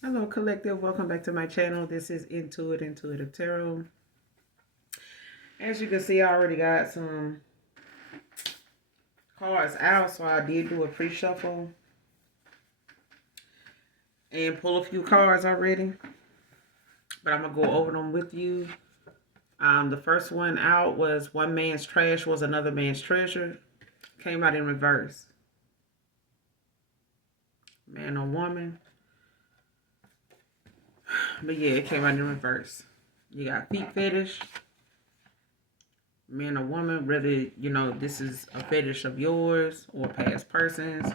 Hello, collective. Welcome back to my channel. This is Intuitive Tarot. As you can see, I already got some cards out, so I did do a pre-shuffle and pull a few cards already. But I'm gonna go over them with you. The first one out was one man's trash was another man's treasure. Came out in reverse. Man or woman. But yeah, it came out in reverse. You got feet fetish. Man or woman, whether this is a fetish of yours or past persons,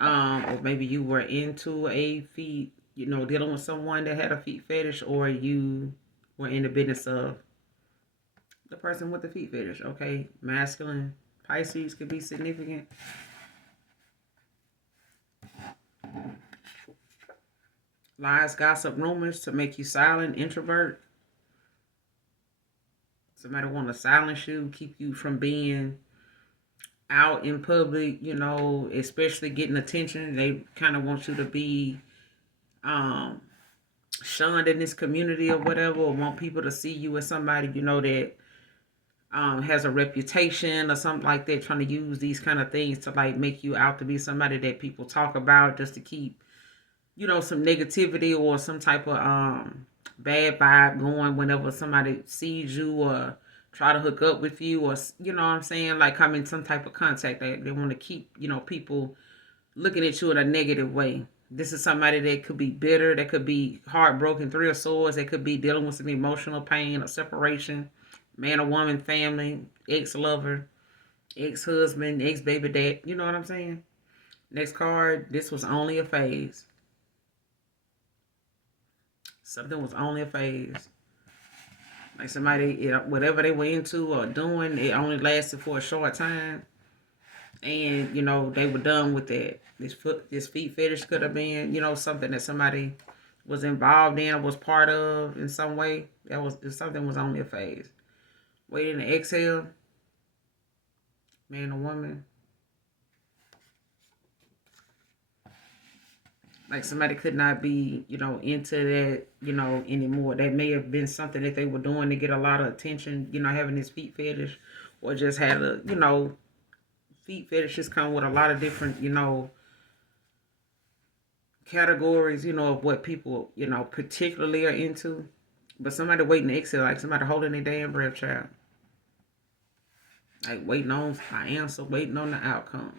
or maybe you were into a feet, dealing with someone that had a feet fetish, or you were in the business of the person with the feet fetish. Okay, masculine Pisces could be significant. Lies, gossip, rumors to make you silent, introvert. Somebody want to silence you, keep you from being out in public, especially getting attention. They kind of want you to be um, shunned in this community or whatever, or want people to see you as somebody, that has a reputation or something like that, trying to use these kind of things to like make you out to be somebody that people talk about just to keep, some negativity or some type of bad vibe going whenever somebody sees you or try to hook up with you, or what I'm saying, like come in some type of contact. They want to keep, people looking at you in a negative way. This is somebody that could be bitter, that could be heartbroken, three of swords, that could be dealing with some emotional pain or separation, man or woman, family, ex-lover, ex-husband, ex-baby dad. You know what I'm saying? Next card, this was only a phase. Something was only a phase. Like somebody, whatever they were into or doing, it only lasted for a short time. And, they were done with that. This feet fetish could have been, something that somebody was involved in or was part of in some way. Something was only a phase. Waiting to exhale, man or woman. Like somebody could not be, into that, anymore. That may have been something that they were doing to get a lot of attention, having this feet fetish, or just had a, feet fetishes come with a lot of different, categories, of what people, particularly are into. But somebody waiting to exhale, like somebody holding their damn breath, child. Like waiting on an answer, waiting on the outcome.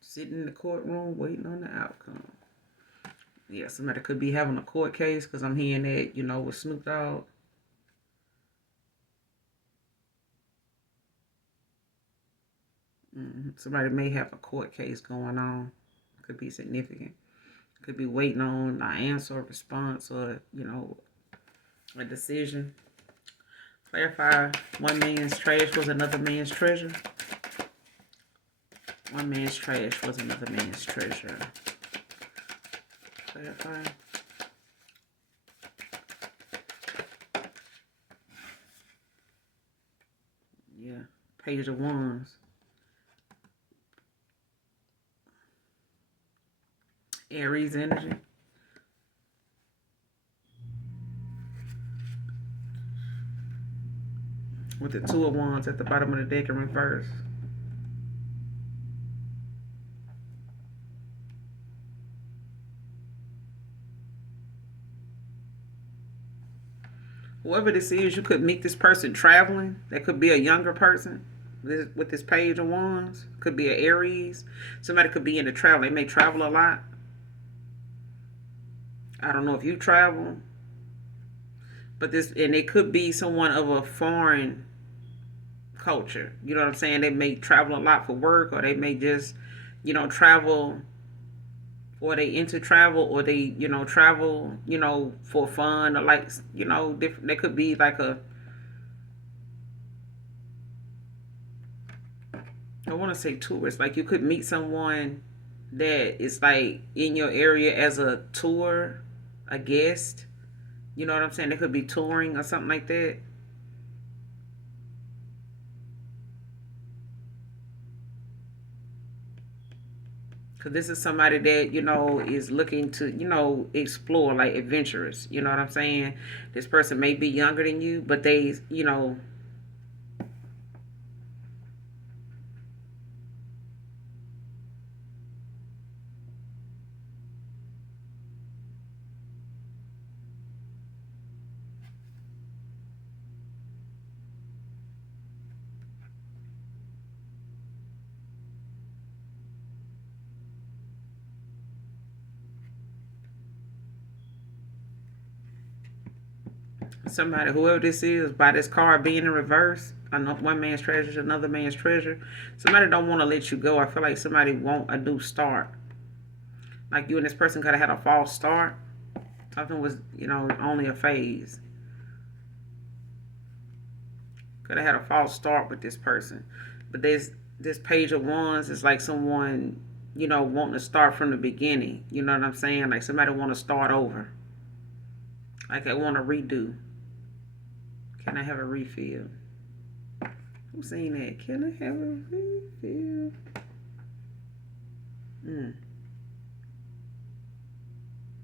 Sitting in the courtroom, waiting on the outcome. Yeah, somebody could be having a court case, because I'm hearing that, with Snoop Dogg. Somebody may have a court case going on. Could be significant. Could be waiting on an answer, a response, or, a decision. Clarify. One man's trash was another man's treasure. One man's trash was another man's treasure. Clarify. Yeah. Page of Wands. Aries energy. With the Two of Wands at the bottom of the deck in reverse. Whoever this is, you could meet this person traveling. That could be a younger person with this Page of Wands. Could be an Aries. Somebody could be into travel. They may travel a lot. I don't know if you travel. But it could be someone of a foreign culture. You know what I'm saying? They may travel a lot for work, or they may just, travel, or they into travel, or they, travel, for fun, or like, different. They could be like I want to say tourist. Like you could meet someone that is like in your area as a tour, a guest. You know what I'm saying? They could be touring or something like that. Cause this is somebody that, you know, is looking to, you know, explore, like adventurous. You know what I'm saying? This person may be younger than you, but they, you know, somebody, whoever this is, by this card being in reverse, I know one man's treasure is another man's treasure. Somebody don't want to let you go. I feel like somebody want a new start. Like you and this person could have had a false start. Something was, you know, only a phase. Could have had a false start with this person. But this page of wands is like someone, you know, wanting to start from the beginning. You know what I'm saying? Like somebody want to start over. Like they want to redo. Can I have a refill? Who's saying that? Can I have a refill?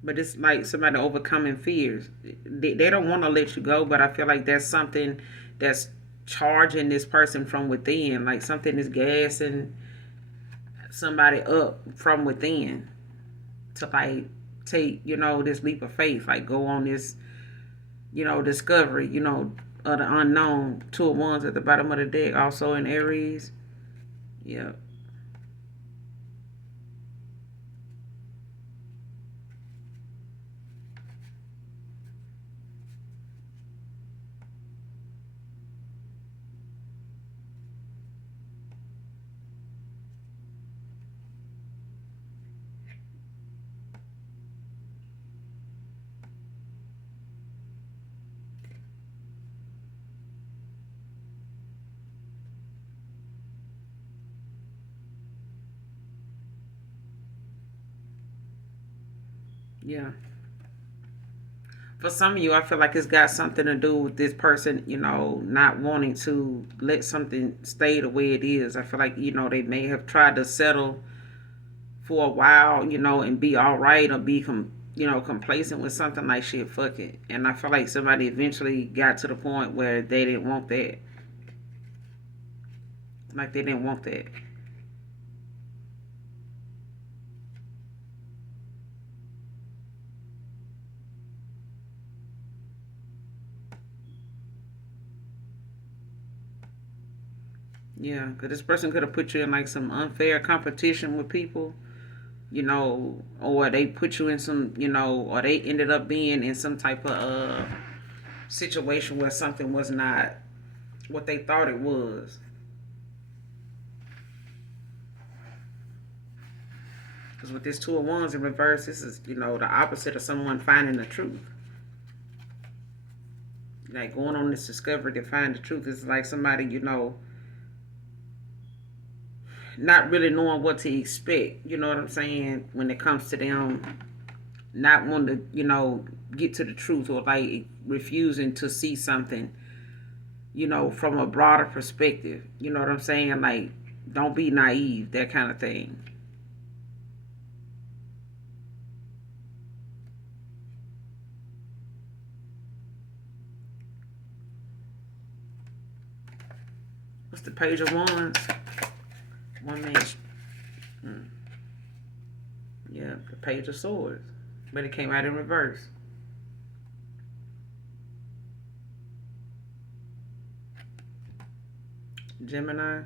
But it's like somebody overcoming fears. They don't want to let you go, but I feel like that's something that's charging this person from within. Like something is gassing somebody up from within to like take, you know, this leap of faith, like go on this, you know, discovery, you know, of the unknown. Two of Wands at the bottom of the deck, also in Aries. Yeah. Yeah. For some of you, I feel like it's got something to do with this person, you know, not wanting to let something stay the way it is. I feel like, you know, they may have tried to settle for a while, you know, and be all right or be, you know, complacent with something like shit, fuck it. And I feel like somebody eventually got to the point where they didn't want that. Like they didn't want that. Yeah, because this person could have put you in like some unfair competition with people, you know, or they put you in some, you know, or they ended up being in some type of situation where something was not what they thought it was. Because with this two of wands in reverse, this is, you know, the opposite of someone finding the truth. Like going on this discovery to find the truth is like somebody, you know, not really knowing what to expect. You know what I'm saying? When it comes to them not wanting to, you know, get to the truth or like refusing to see something, you know, from a broader perspective. You know what I'm saying? Like, don't be naive, that kind of thing. What's the page of wands? One man. Mm, yeah, the page of swords. But it came out in reverse. Gemini.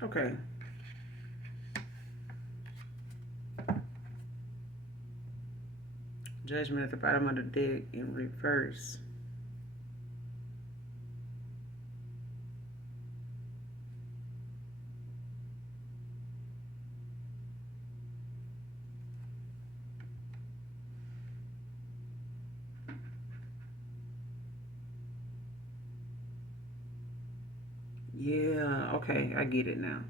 Okay. Judgment at the bottom of the deck in reverse. Yeah, okay, I get it now.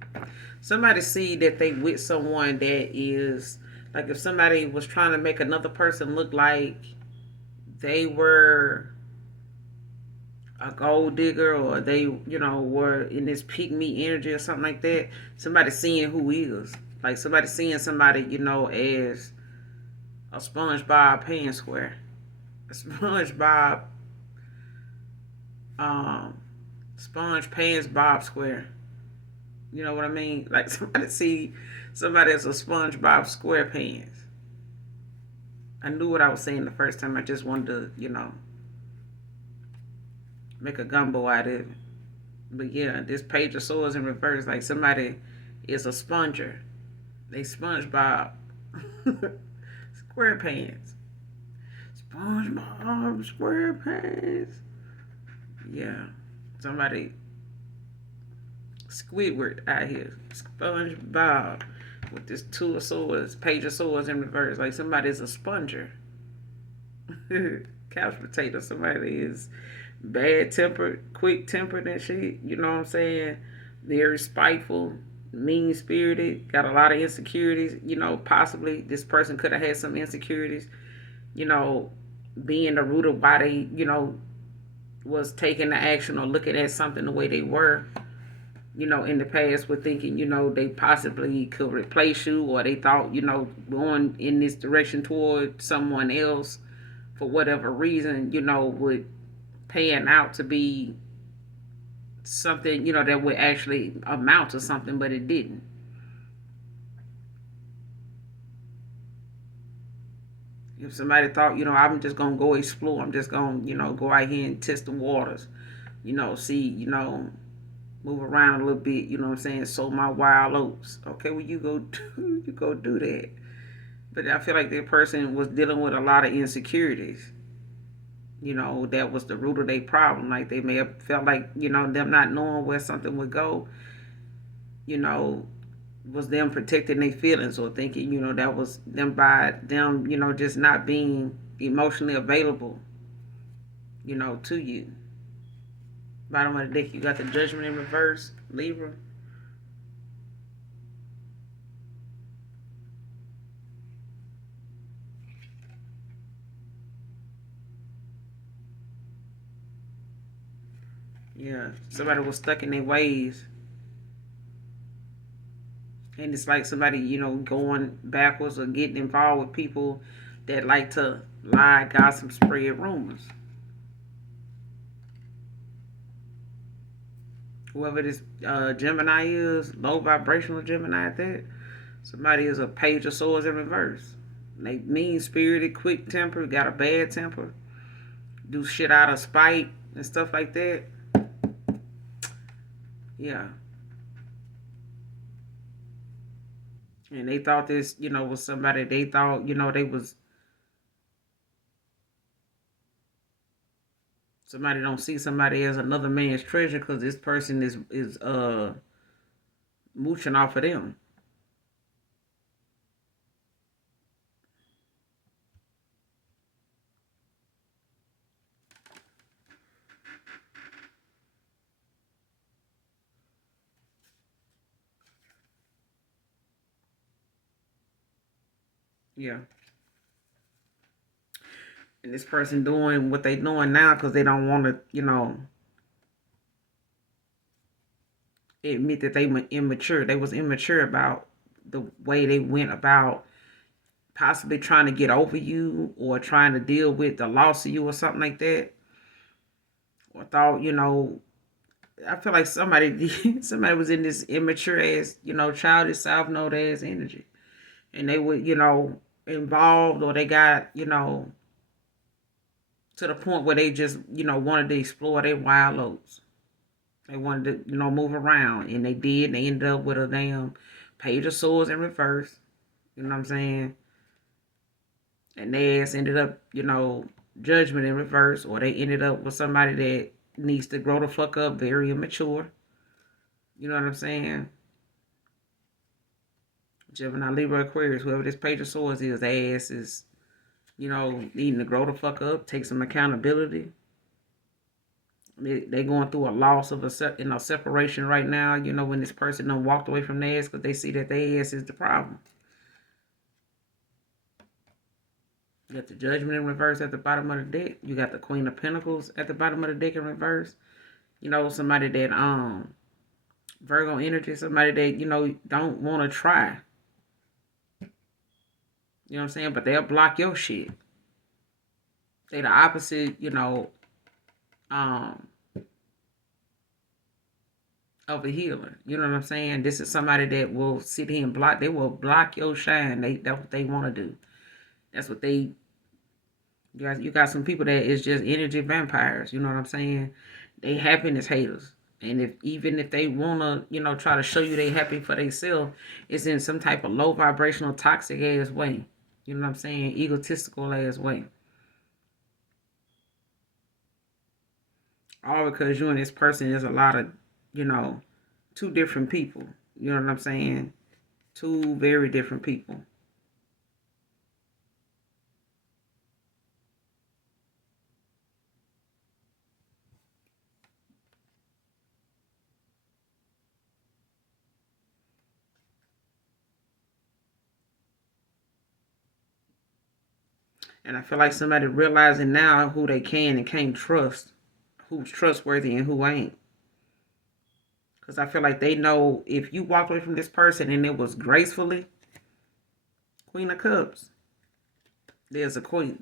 Somebody see that they with someone that is like if somebody was trying to make another person look like they were a gold digger or they, were in this pick me energy or something like that. Somebody seeing who is. Like somebody seeing somebody, as a SpongeBob pan square. A SpongeBob um Sponge pans Bob square. You know what I mean? Like somebody see somebody as a SpongeBob SquarePants. I knew what I was saying the first time. I just wanted to, make a gumbo out of it. But yeah, this page of swords in reverse. Like somebody is a sponger. They SpongeBob SquarePants. SpongeBob SquarePants. Yeah, somebody Squidward out here. SpongeBob with this two of swords, page of swords in reverse. Like somebody's a sponger. Couch potato. Somebody is bad tempered, quick tempered and shit. You know what I'm saying? Very spiteful, mean spirited, got a lot of insecurities. Possibly this person could have had some insecurities, you know, being the root of why they, was taking the action or looking at something the way they were, in the past with thinking, they possibly could replace you or they thought, going in this direction toward someone else for whatever reason, would pan out to be something, that would actually amount to something, but it didn't. If somebody thought, I'm just gonna go explore, I'm just gonna, go out here and test the waters, see, move around a little bit, what I'm saying, sow my wild oats. Okay, well you go do you go do that. But I feel like that person was dealing with a lot of insecurities. That was the root of their problem. Like they may have felt like, them not knowing where something would go, you know, was them protecting their feelings or thinking, that was them by them, just not being emotionally available, to you. Bottom of the deck, you got the judgment in reverse, Libra. Yeah, somebody was stuck in their ways. And it's like somebody, going backwards or getting involved with people that like to lie, gossip, spread rumors. Whoever this Gemini is, low vibrational Gemini at that, somebody is a page of swords in reverse. They mean spirited, quick temper, got a bad temper, do shit out of spite and stuff like that. Yeah. And they thought this, was somebody they thought, they was somebody don't see somebody as another man's treasure because this person is mooching off of them. Yeah. And this person doing what they doing now because they don't want to, admit that they were immature. They was immature about the way they went about possibly trying to get over you or trying to deal with the loss of you or something like that. Or thought, I feel like somebody was in this immature ass, childish, south node ass energy. And they were, involved or they got, to the point where they just, wanted to explore their wild oats. They wanted to, move around. And they did. And they ended up with a damn page of swords in reverse. You know what I'm saying? And they ass ended up, judgment in reverse. Or they ended up with somebody that needs to grow the fuck up, very immature. You know what I'm saying? Gemini, Libra, Aquarius, whoever this page of swords is, their ass is, needing to grow the fuck up, take some accountability. They going through a loss of a separation right now. You know, when this person done walked away from theirs because they see that their ass is the problem. You got the Judgment in reverse at the bottom of the deck. You got the Queen of Pentacles at the bottom of the deck in reverse. You know, somebody that Virgo energy, somebody that, you know, don't want to try. You know what I'm saying? But they'll block your shit. They the opposite, you know, of a healer. You know what I'm saying? This is somebody that will sit here and block. They will block your shine. That's what they want to do. That's what they. You got some people that is just energy vampires. You know what I'm saying? They happiness haters. And even if they wanna, you know, try to show you they happy for themselves, it's in some type of low vibrational, toxic ass way. You know what I'm saying? Egotistical ass way. All because you and this person is a lot of, you know, two different people. You know what I'm saying? Two very different people. And I feel like somebody realizing now who they can and can't trust, who's trustworthy and who ain't. Because I feel like they know if you walk away from this person and it was gracefully, Queen of Cups. There is a Queen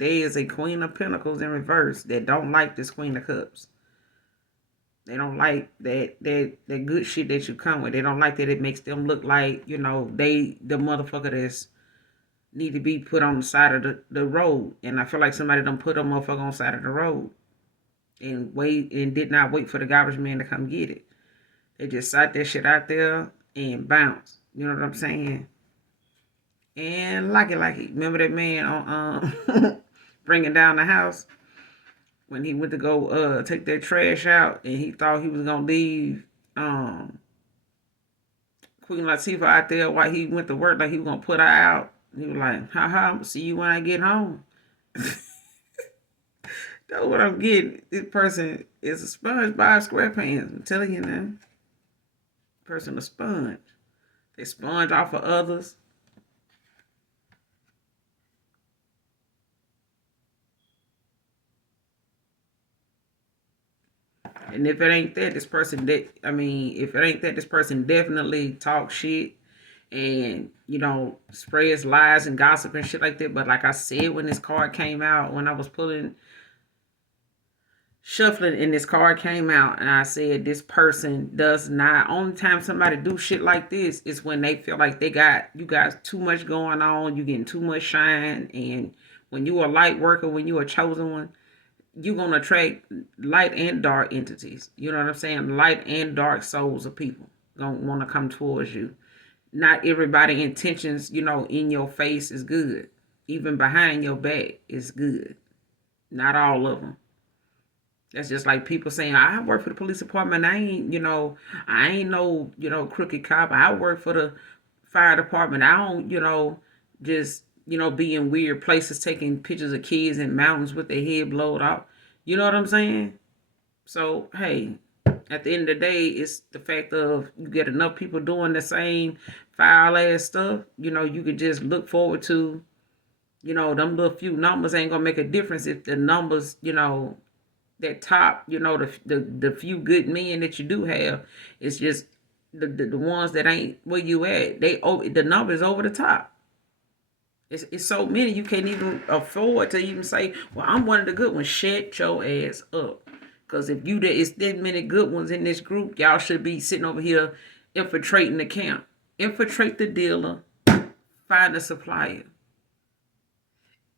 of Pentacles in reverse that don't like this Queen of Cups. They don't like that good shit that you come with. They don't like that it makes them look like, you know, the motherfucker that's need to be put on the side of the road. And I feel like somebody done put a motherfucker on the side of the road and did not wait for the garbage man to come get it. They just sat that shit out there and bounced. You know what I'm saying? And like it. Remember that man on bringing down the house when he went to go take that trash out and he thought he was gonna leave Queen Latifah out there while he went to work, like he was gonna put her out. He was like, haha, see you when I get home. That's what I'm getting. This person is a sponge by SquarePants. I'm telling you now. Person a sponge. They sponge off of others. And if it ain't that, this person this person definitely talks shit and, you know, spreads lies and gossip and shit like that. But like I said, when this card came out, when I was shuffling and this card came out, and I said this person does not. Only time somebody do shit like this is when they feel like you got too much going on, you getting too much shine, and when you a light worker, when you a chosen one, you're gonna attract light and dark entities. You know what I'm saying? Light and dark souls of people gonna want to come towards you. Not everybody intentions, you know, in your face is good. Even behind your back is good. Not all of them. That's just like people saying, I work for the police department. I ain't no, crooked cop. I work for the fire department. I don't, just, be in weird places taking pictures of kids in mountains with their head blowed off. You know what I'm saying? So, hey, at the end of the day, it's the fact of you get enough people doing the same foul ass stuff, you could just look forward to, them little few numbers ain't going to make a difference if the numbers, that top, the few good men that you do have, it's just the ones that ain't where you at. The numbers over the top. It's so many you can't even afford to even say, well, I'm one of the good ones. Shut your ass up. Because if it's that many good ones in this group, y'all should be sitting over here infiltrating the camp. Infiltrate the dealer. Find the supplier.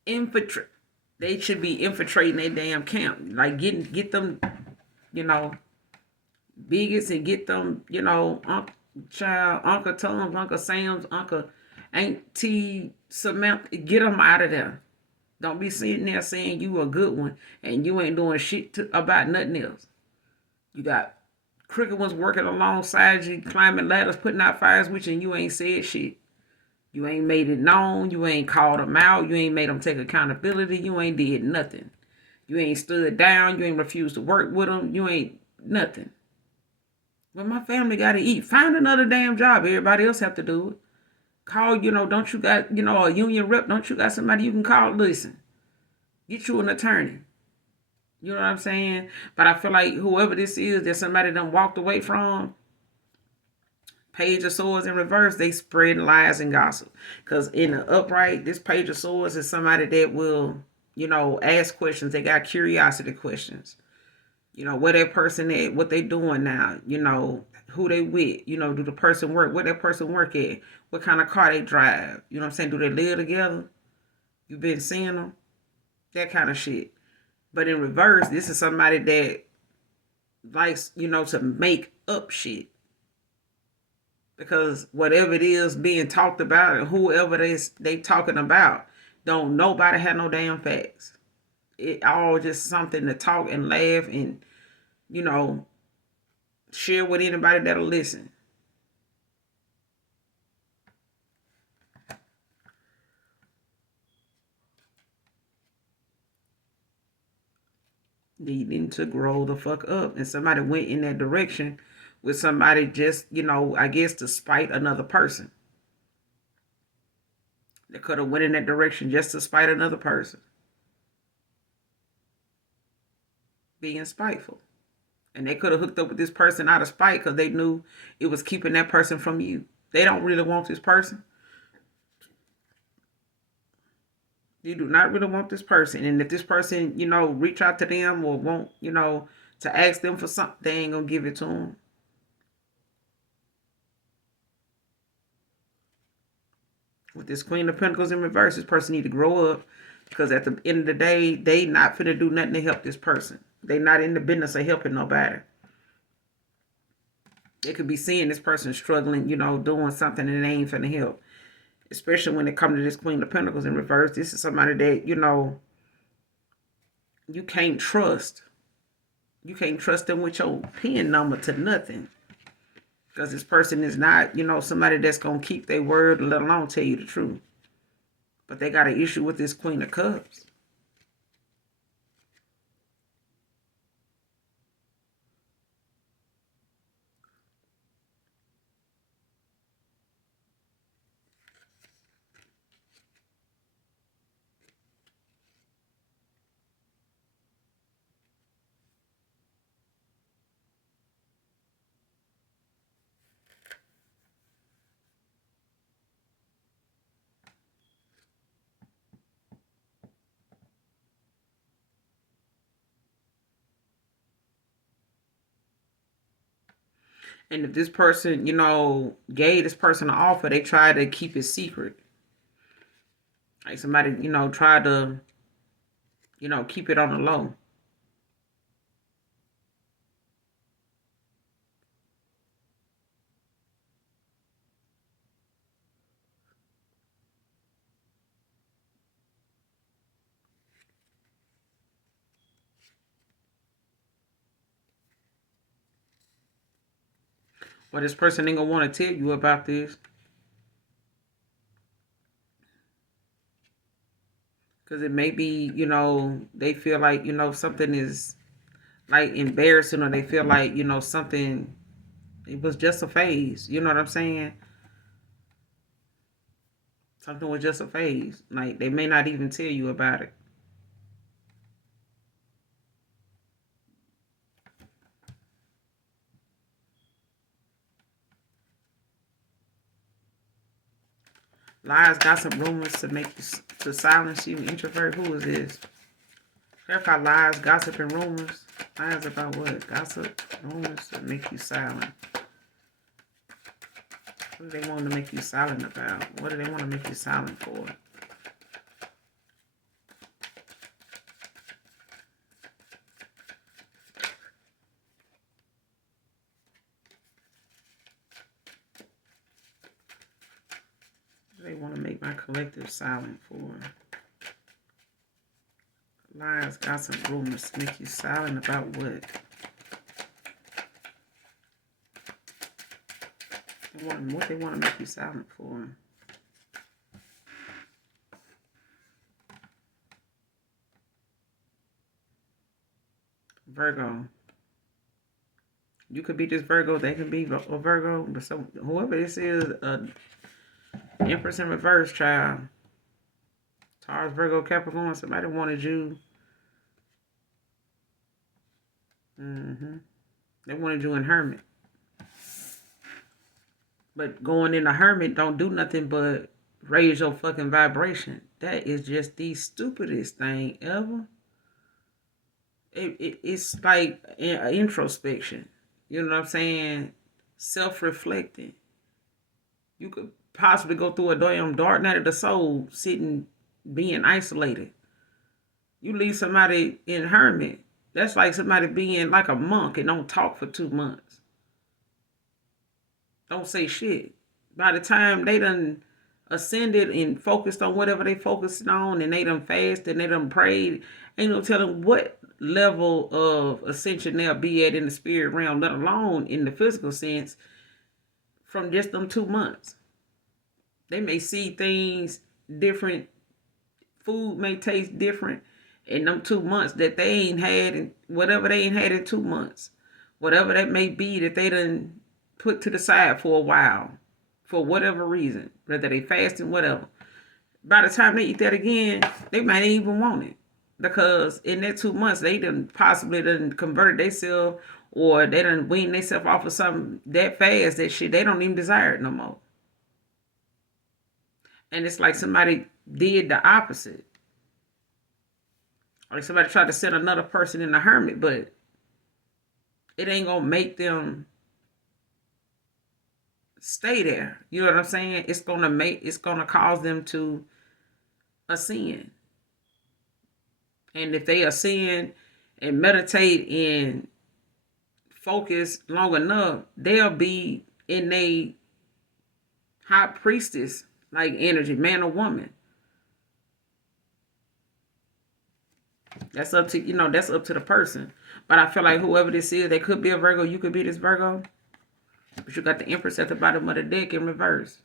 They should be infiltrating their damn camp. Like get them, bigots and get them, Uncle Tom's, Uncle Sam's, Uncle Auntie Samantha, get them out of there. Don't be sitting there saying you a good one and you ain't doing shit about nothing else. You got crooked ones working alongside you, climbing ladders, putting out fires with you, and you ain't said shit. You ain't made it known. You ain't called them out. You ain't made them take accountability. You ain't did nothing. You ain't stood down. You ain't refused to work with them. You ain't nothing. But my family got to eat. Find another damn job. Everybody else have to do it. Call, don't you got, a union rep? Don't you got somebody you can call? Listen, get you an attorney. You know what I'm saying? But I feel like whoever this is that somebody done walked away from, Page of Swords in reverse, they spreading lies and gossip. Because in the upright, this Page of Swords is somebody that will, ask questions. They got curiosity questions. Where that person at, what they doing now, who they with, do the person work, where that person work at, what kind of car they drive, you know what I'm saying? Do they live together? You been seeing them? That kind of shit. But in reverse, this is somebody that likes, to make up shit. Because whatever it is being talked about and whoever they talking about, don't nobody have no damn facts. It all just something to talk and laugh and, share with anybody that'll listen. Needing to grow the fuck up. And somebody went in that direction with somebody just, I guess to spite another person. They could have went in that direction just to spite another person. Being spiteful. And they could have hooked up with this person out of spite because they knew it was keeping that person from you. They don't really want this person. You do not really want this person. And if this person, reach out to them or want, to ask them for something, they ain't going to give it to them. With this Queen of Pentacles in reverse, this person need to grow up because at the end of the day, they not finna do nothing to help this person. They not in the business of helping nobody. They could be seeing this person struggling, doing something and they ain't finna help. Especially when it comes to this Queen of Pentacles in reverse. This is somebody that, you can't trust. You can't trust them with your PIN number to nothing. Because this person is not, somebody that's going to keep their word, let alone tell you the truth. But they got an issue with this Queen of Cups. And if this person, gave this person an offer, they try to keep it secret. Like somebody, try to, keep it on the low. But this person ain't gonna want to tell you about this. Because it may be, they feel like, something is like embarrassing or they feel like, something, it was just a phase. You know what I'm saying? Something was just a phase. Like they may not even tell you about it. Lies, gossip, rumors to make you, to silence you, introvert. Who is this? Clarify lies, gossip, and rumors. Lies about what? Gossip, rumors to make you silent. What do they want to make you silent about? What do they want to make you silent for? They want to make my collective silent for? Lies, gossip, rumors to make you silent about what? What they want to make you silent for? Virgo. You could be this Virgo. They can be a Virgo. But so whoever this is, Empress in reverse, child. Taurus, Virgo, Capricorn. Somebody wanted you. They wanted you in Hermit. But going in a Hermit don't do nothing but raise your fucking vibration. That is just the stupidest thing ever. It's like introspection. You know what I'm saying? Self-reflecting. You could possibly go through a damn dark night of the soul sitting, being isolated. You leave somebody in Hermit. That's like somebody being like a monk and don't talk for 2 months. Don't say shit. By the time they done ascended and focused on whatever they focused on, and they done fasted and they done prayed, ain't no telling what level of ascension they'll be at in the spirit realm, let alone in the physical sense, from just them 2 months. They may see things different. Food may taste different in them 2 months that they ain't had, and whatever they ain't had in 2 months. Whatever that may be that they done put to the side for a while, for whatever reason, whether they fasting, whatever. By the time they eat that again, they might not even want it. Because in that 2 months, they done possibly done converted themselves, or they done weaned themselves off of something that fast, that shit, they don't even desire it no more. And it's like somebody did the opposite. Like somebody tried to set another person in the Hermit, but it ain't gonna make them stay there. You know what I'm saying? It's gonna cause them to ascend. And if they ascend and meditate and focus long enough, they'll be in a high priestess like energy, man or woman. That's up to that's up to the person. But I feel like whoever this is, they could be a Virgo, you could be this Virgo. But you got the Empress at the bottom of the deck in reverse.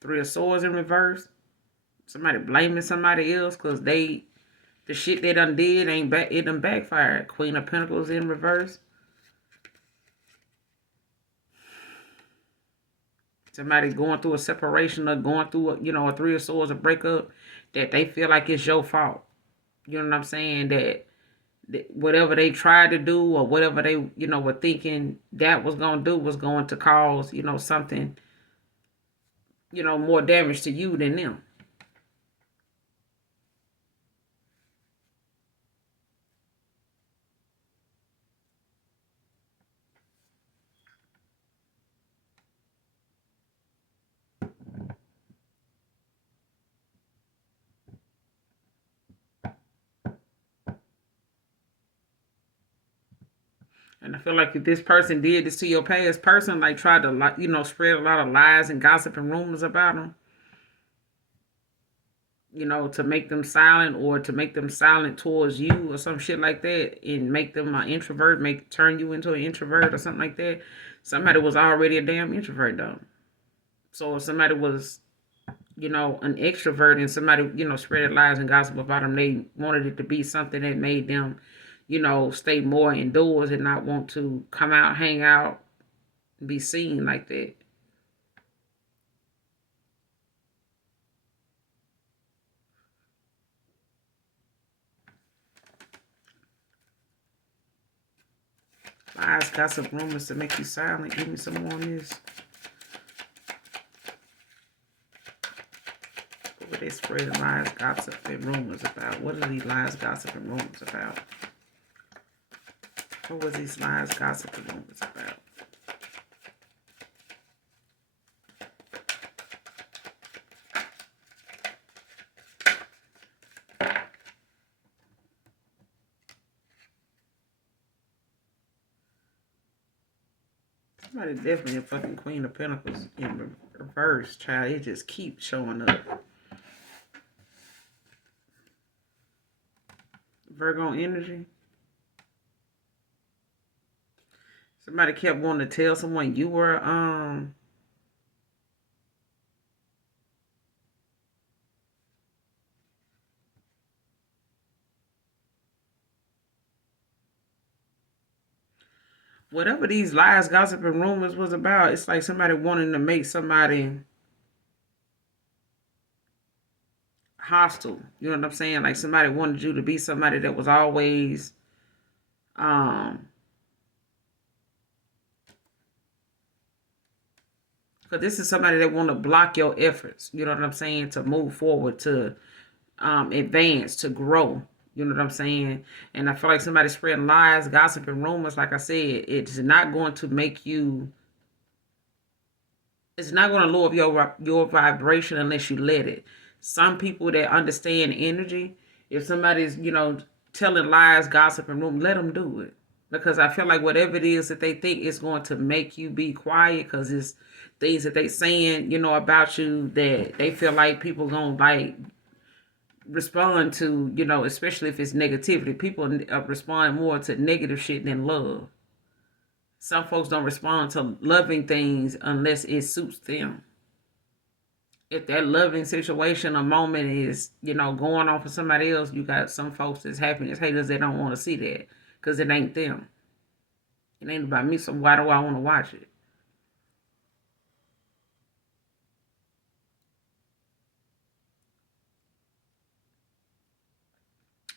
3 of Swords in reverse. Somebody blaming somebody else because the shit they done did it done backfired. Queen of Pentacles in reverse. Somebody going through a separation or going through a 3 of Swords, a breakup, that they feel like it's your fault. You know what I'm saying? That whatever they tried to do or whatever they were thinking that was going to do was going to cause something more damage to you than them. And I feel like if this person did this to your past person, like tried to spread a lot of lies and gossip and rumors about them, to make them silent or to make them silent towards you or some shit like that, and make them an introvert, turn you into an introvert or something like that. Somebody was already a damn introvert though. So if somebody was, an extrovert and somebody, spread lies and gossip about them, they wanted it to be something that made them, stay more indoors and not want to come out, hang out, be seen like that. Lies, gossip, rumors to make you silent. Give me some more on this. What were they spreading lies, gossip, and rumors about? What are these lies, gossip, and rumors about? What was these lies, gossip, and rumors about? Somebody definitely a fucking Queen of Pentacles in reverse, child. It just keeps showing up. Virgo energy. Somebody kept wanting to tell someone you were whatever these lies, gossip, and rumors was about, it's like somebody wanting to make somebody hostile. You know what I'm saying? Like somebody wanted you to be somebody that was always um because this is somebody that want to block your efforts. You know what I'm saying? To move forward, to advance, to grow. You know what I'm saying? And I feel like somebody spreading lies, gossip, and rumors. Like I said, it's not going to make you. It's not going to lower your vibration unless you let it. Some people that understand energy, if somebody's telling lies, gossip, and rumors, let them do it, because I feel like whatever it is that they think is going to make you be quiet, because it's things that they saying about you that they feel like people gonna like respond to, especially if it's negativity. People respond more to negative shit than love. Some folks don't respond to loving things unless it suits them. If that loving situation or moment is, going on for somebody else, you got some folks that's happiness haters that don't want to see that because it ain't them. It ain't about me, so why do I want to watch it?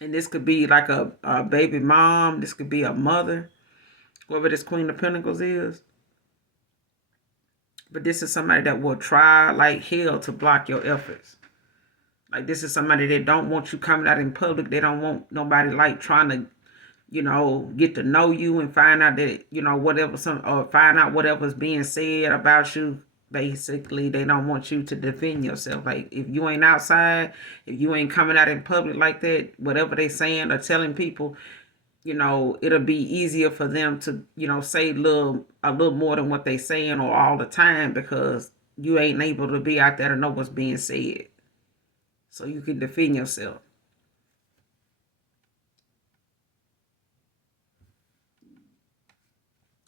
And this could be like a baby mom. This could be a mother, whoever this Queen of Pentacles is. But this is somebody that will try like hell to block your efforts. Like this is somebody that don't want you coming out in public. They don't want nobody like trying to, get to know you and find out that, whatever or find out whatever's being said about you. Basically, they don't want you to defend yourself. Like if you ain't outside, if you ain't coming out in public like that, whatever they saying or telling people, it'll be easier for them to, say a little more than what they saying or all the time, because you ain't able to be out there to know what's being said. So you can defend yourself.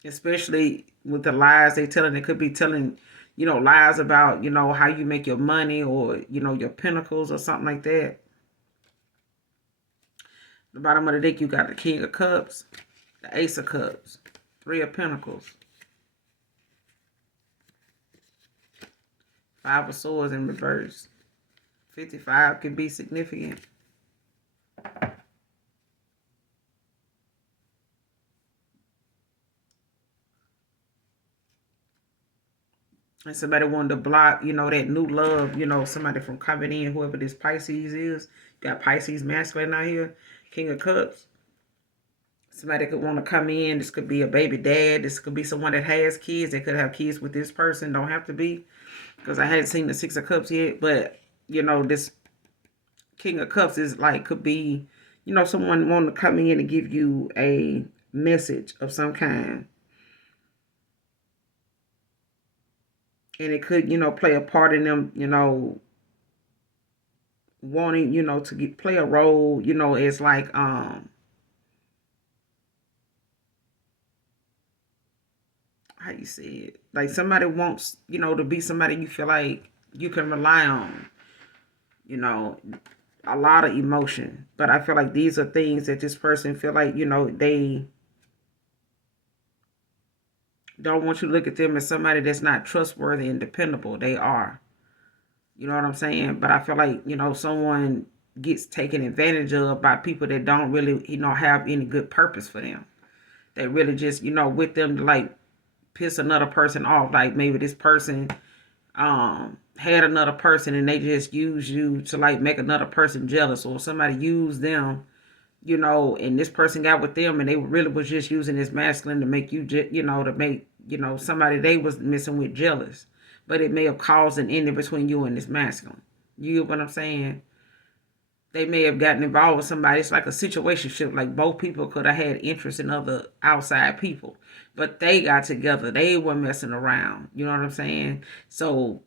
Especially with the lies they telling. They could be telling, lies about, how you make your money, or, your pinnacles or something like that. The bottom of the deck, you got the King of Cups, the Ace of Cups, Three of Pentacles, Five of Swords in reverse. 55 can be significant. And somebody wanted to block, that new love, somebody from coming in, whoever this Pisces is. Got Pisces masculine out here, King of Cups. Somebody could want to come in. This could be a baby dad. This could be someone that has kids. They could have kids with this person. Don't have to be, because I hadn't seen the Six of Cups yet. But, this King of Cups is like, could be, someone wanting to come in and give you a message of some kind. And it could, play a part in them, wanting, to play a role, as like, how you say it? Like somebody wants, to be somebody you feel like you can rely on, a lot of emotion. But I feel like these are things that this person feel like, they don't want you to look at them as somebody that's not trustworthy and dependable. They are. You know what I'm saying? But I feel like, someone gets taken advantage of by people that don't really, have any good purpose for them. They really just, with them to like piss another person off. Like maybe this person had another person and they just use you to like make another person jealous, or somebody used them, and this person got with them and they really was just using this masculine to make you, to make, somebody they was messing with jealous. But it may have caused an ending between you and this masculine. You get what I'm saying? They may have gotten involved with somebody. It's like a situationship. Like both people could have had interest in other outside people, but they got together. They were messing around. You know what I'm saying? So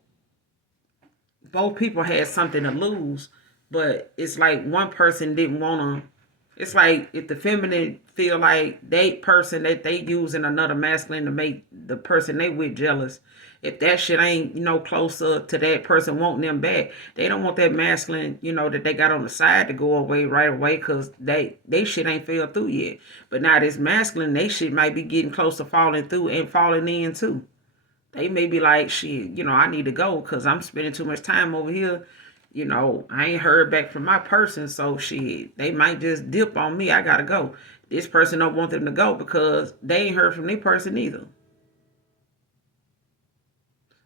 both people had something to lose, but it's like one person didn't want to It's like if the feminine feel like they person that they using another masculine to make the person they with jealous. If that shit ain't, closer to that person wanting them back, they don't want that masculine, that they got on the side to go away right away because they shit ain't fell through yet. But now this masculine, they shit might be getting close to falling through and falling in too. They may be like, shit, I need to go because I'm spending too much time over here. I ain't heard back from my person, so shit, they might just dip on me. I gotta go. This person don't want them to go because they ain't heard from their person either.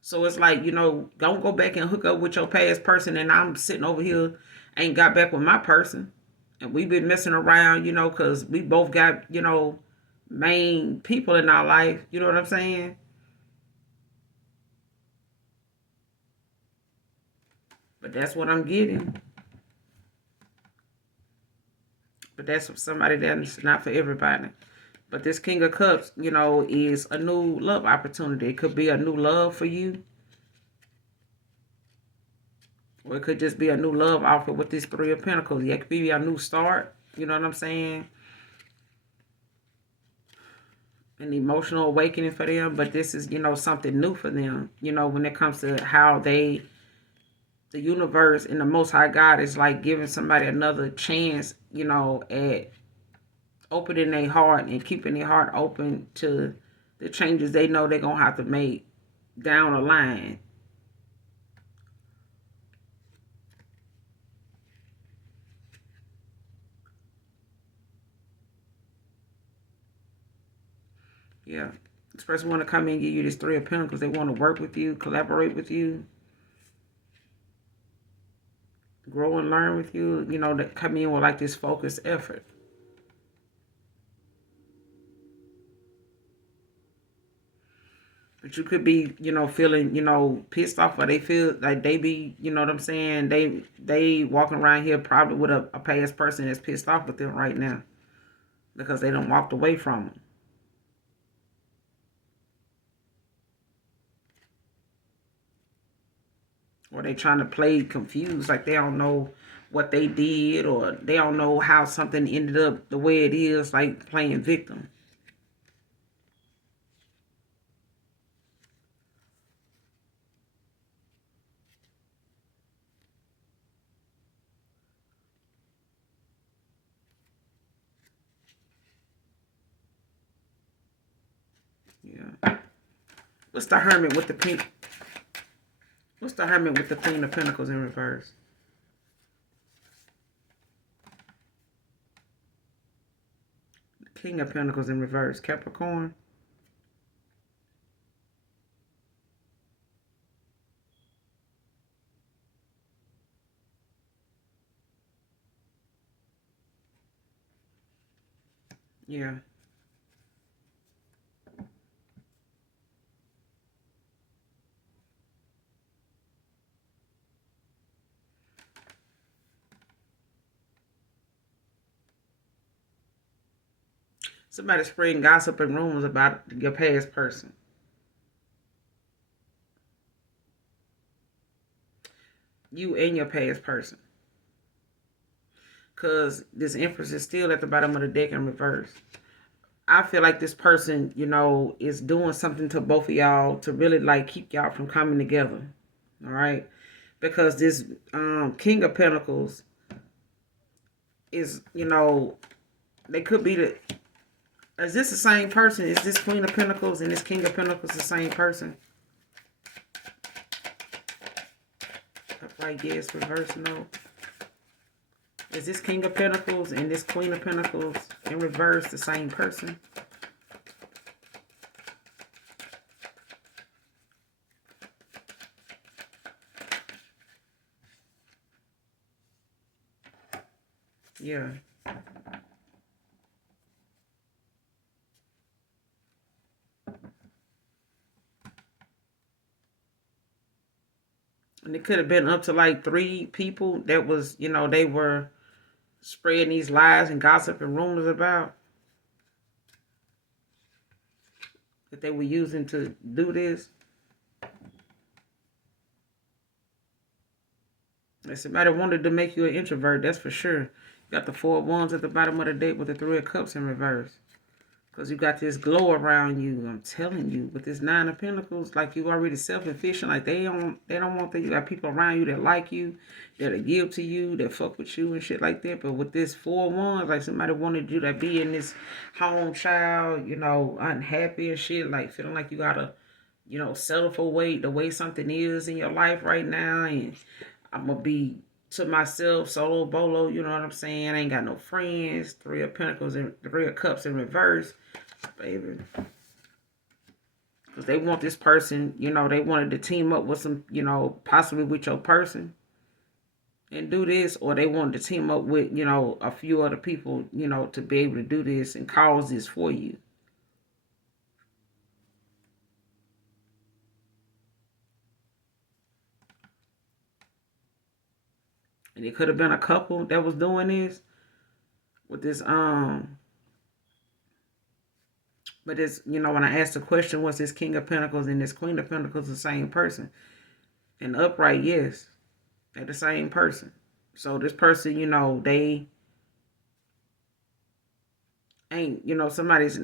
So it's like, don't go back and hook up with your past person and I'm sitting over here, ain't got back with my person. And we've been messing around, because we both got, main people in our life. You know what I'm saying? But that's what I'm getting. But that's for somebody that's not for everybody. But this King of Cups, is a new love opportunity. It could be a new love for you. Or it could just be a new love offer with this Three of Pentacles. It could be a new start. You know what I'm saying? An emotional awakening for them. But this is, something new for them. When it comes to how the universe and the Most High God is like giving somebody another chance, at opening their heart and keeping their heart open to the changes they know they're going to have to make down the line. Yeah. This person want to come in and give you this Three of Pentacles. They want to work with you, collaborate with you, grow and learn with you. That come in with like this focused effort. But you could be, feeling, pissed off, or they feel like they be, you know what I'm saying? They walking around here probably with a past person that's pissed off with them right now because they don't walked away from them. Or they trying to play confused, like they don't know what they did, or they don't know how something ended up the way it is, like playing victim. Yeah. What's the Hermit with the pink? What's the Hermit with the Queen of Pentacles in reverse? King of Pentacles in reverse. Capricorn. Yeah. Somebody spreading gossip and rumors about your past person. You and your past person. Because this Empress is still at the bottom of the deck in reverse. I feel like this person, is doing something to both of y'all to really like keep y'all from coming together. All right. Because this King of Pentacles is, they could be the... Is this the same person? Is this Queen of Pentacles and this King of Pentacles the same person? Upright, yes. Reverse, no. Is this King of Pentacles and this Queen of Pentacles in reverse the same person? Yeah. And it could have been up to like 3 people that was, they were spreading these lies and gossip and rumors about. That they were using to do this. If somebody wanted to make you an introvert, that's for sure. Got the Four of Wands at the bottom of the deck with the Three of Cups in reverse. Because you got this glow around you. I'm telling you. With this Nine of Pentacles, like you already self-efficient. Like they don't want that. You got people around you that like you, that'll give to you, that fuck with you and shit like that. But with this Four of Wands, like somebody wanted you to be in this home child, unhappy and shit. Like feeling like you gotta, settle for the way something is in your life right now. And I'm gonna be to myself, solo bolo, you know what I'm saying? I ain't got no friends. Three of Pentacles and Three of Cups in reverse, baby. Because they want this person, they wanted to team up with some, possibly with your person and do this, or they wanted to team up with, a few other people, to be able to do this and cause this for you. And it could have been a couple that was doing this with this, but it's, when I asked the question, was this King of Pentacles and this Queen of Pentacles the same person? And upright, yes, they're the same person. So this person, they ain't, somebody's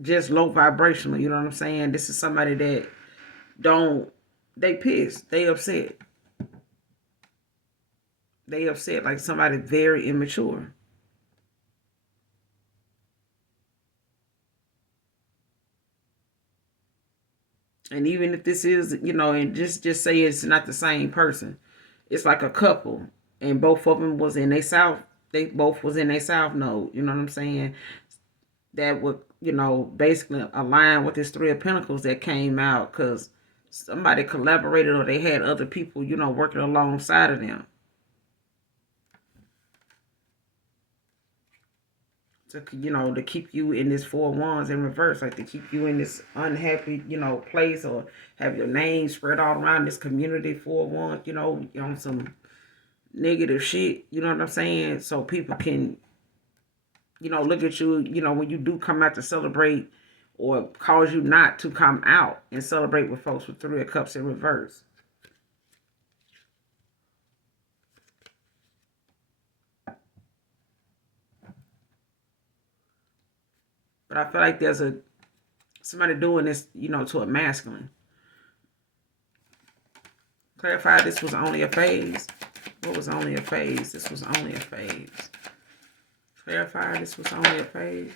just low vibrational, you know what I'm saying? This is somebody that they pissed, they upset. They upset like somebody very immature. And even if this is, and just say it's not the same person, it's like a couple, and both of them was in a south. They both was in a south node. You know what I'm saying? That would, basically align with this Three of Pentacles that came out because somebody collaborated or they had other people, working alongside of them. To keep you in this Four of Wands in reverse, like to keep you in this unhappy, place, or have your name spread all around this community. Four of Wands, on some negative shit, you know what I'm saying? So people can, look at you, when you do come out to celebrate or cause you not to come out and celebrate with folks with Three of Cups in reverse. But I feel like there's somebody doing this, to a masculine. Clarify this was only a phase. What was only a phase? This was only a phase. Clarify this was only a phase.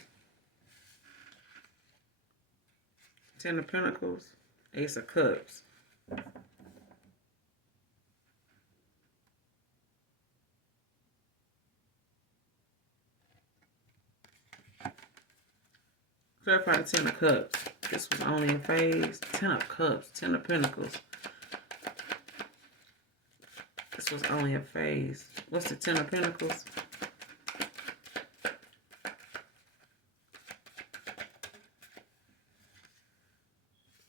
Ten of Pentacles. Ace of Cups. Clarify the Ten of Cups. This was only a phase. Ten of Cups. Ten of Pentacles. This was only a phase. What's the Ten of Pentacles?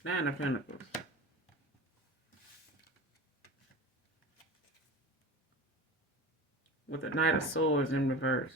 Nine of Pentacles. With the Knight of Swords in reverse.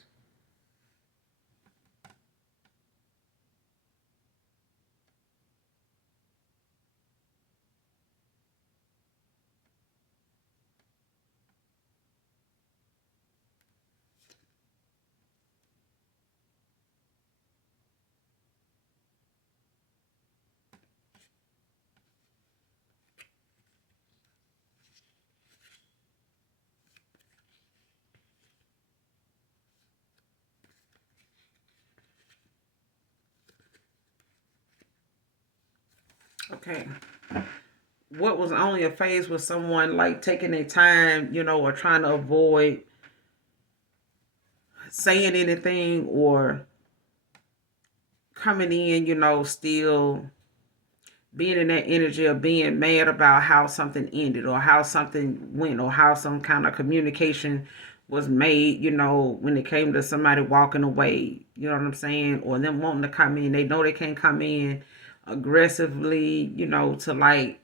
Okay. What was only a phase was someone like taking their time, or trying to avoid saying anything or coming in, still being in that energy of being mad about how something ended or how something went or how some kind of communication was made, when it came to somebody walking away, you know what I'm saying? Or them wanting to come in. They know they can't come in aggressively, to like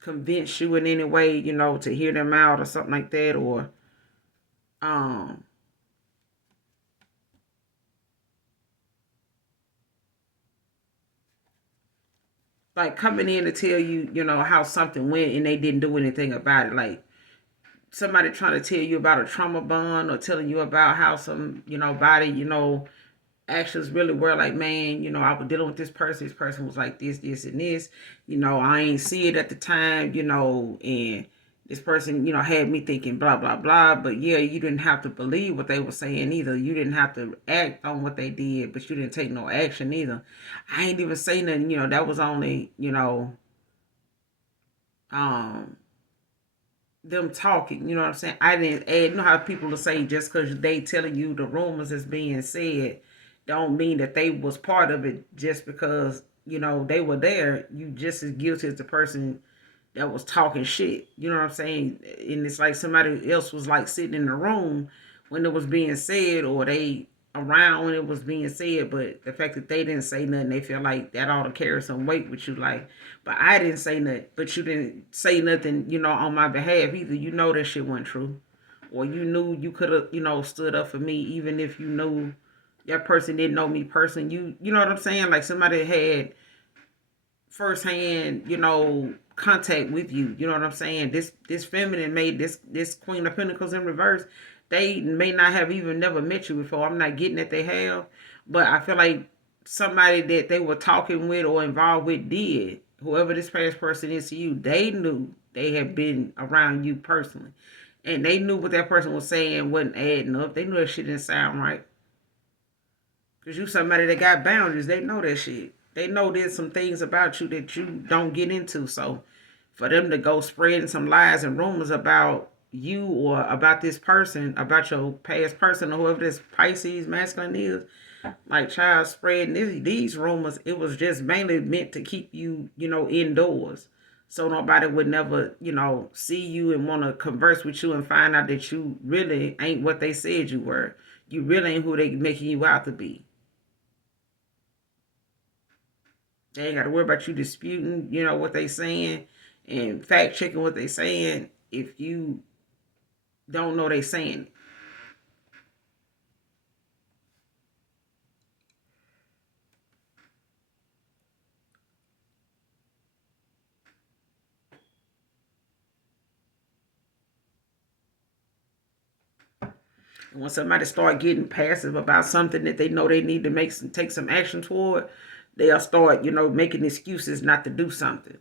convince you in any way, to hear them out or something like that, or um like coming in to tell you, how something went and they didn't do anything about it. Like somebody trying to tell you about a trauma bond or telling you about how some, body, actions really were like, man, I was dealing with this person was like this, and this, I ain't see it at the time, and this person, had me thinking blah, blah, blah. But yeah, you didn't have to believe what they were saying either. You didn't have to act on what they did, but you didn't take no action either. I ain't even say nothing, that was only, um, them talking, you know what I'm saying? I didn't add, you know how people will say just because they telling you the rumors is being said, don't mean that they was part of it just because, they were there. You just as guilty as the person that was talking shit. You know what I'm saying? And it's like somebody else was like sitting in the room when it was being said, or they around when it was being said, but the fact that they didn't say nothing, they feel like that ought to carry some weight with you. Like, but I didn't say nothing, but you didn't say nothing, on my behalf either. You know that shit wasn't true. Or you knew you could have, stood up for me, even if you knew that person didn't know me personally. You know what I'm saying? Like somebody had firsthand, contact with you. You know what I'm saying? This feminine made this Queen of Pentacles in reverse. They may not have even never met you before. I'm not getting that they have, but I feel like somebody that they were talking with or involved with did. Whoever this past person is to you, they knew they had been around you personally, and they knew what that person was saying wasn't adding up. They knew that shit didn't sound right. Cause you somebody that got boundaries. They know that shit. They know there's some things about you that you don't get into. So for them to go spreading some lies and rumors about you or about this person, about your past person or whoever this Pisces masculine is, like child spreading these rumors, it was just mainly meant to keep you, indoors. So nobody would never, see you and want to converse with you and find out that you really ain't what they said you were. You really ain't who they making you out to be. They ain't got to worry about you disputing, what they saying and fact checking what they saying if you don't know they saying it. And when somebody start getting passive about something that they know they need to take some action toward, they'll start, making excuses not to do something.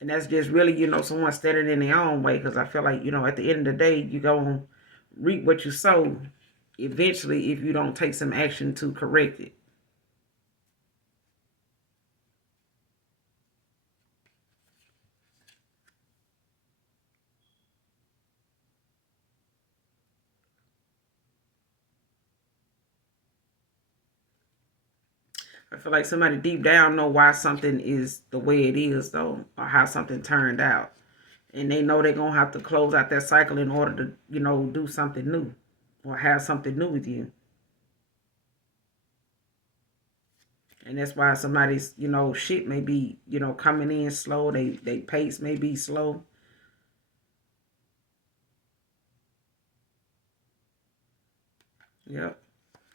And that's just really, someone standing in their own way. Because I feel like, at the end of the day, you go reap what you sow eventually if you don't take some action to correct it. I feel like somebody deep down know why something is the way it is, though, or how something turned out. And they know they're going to have to close out that cycle in order to, do something new or have something new with you. And that's why somebody's, shit may be, coming in slow. They pace may be slow. Yep.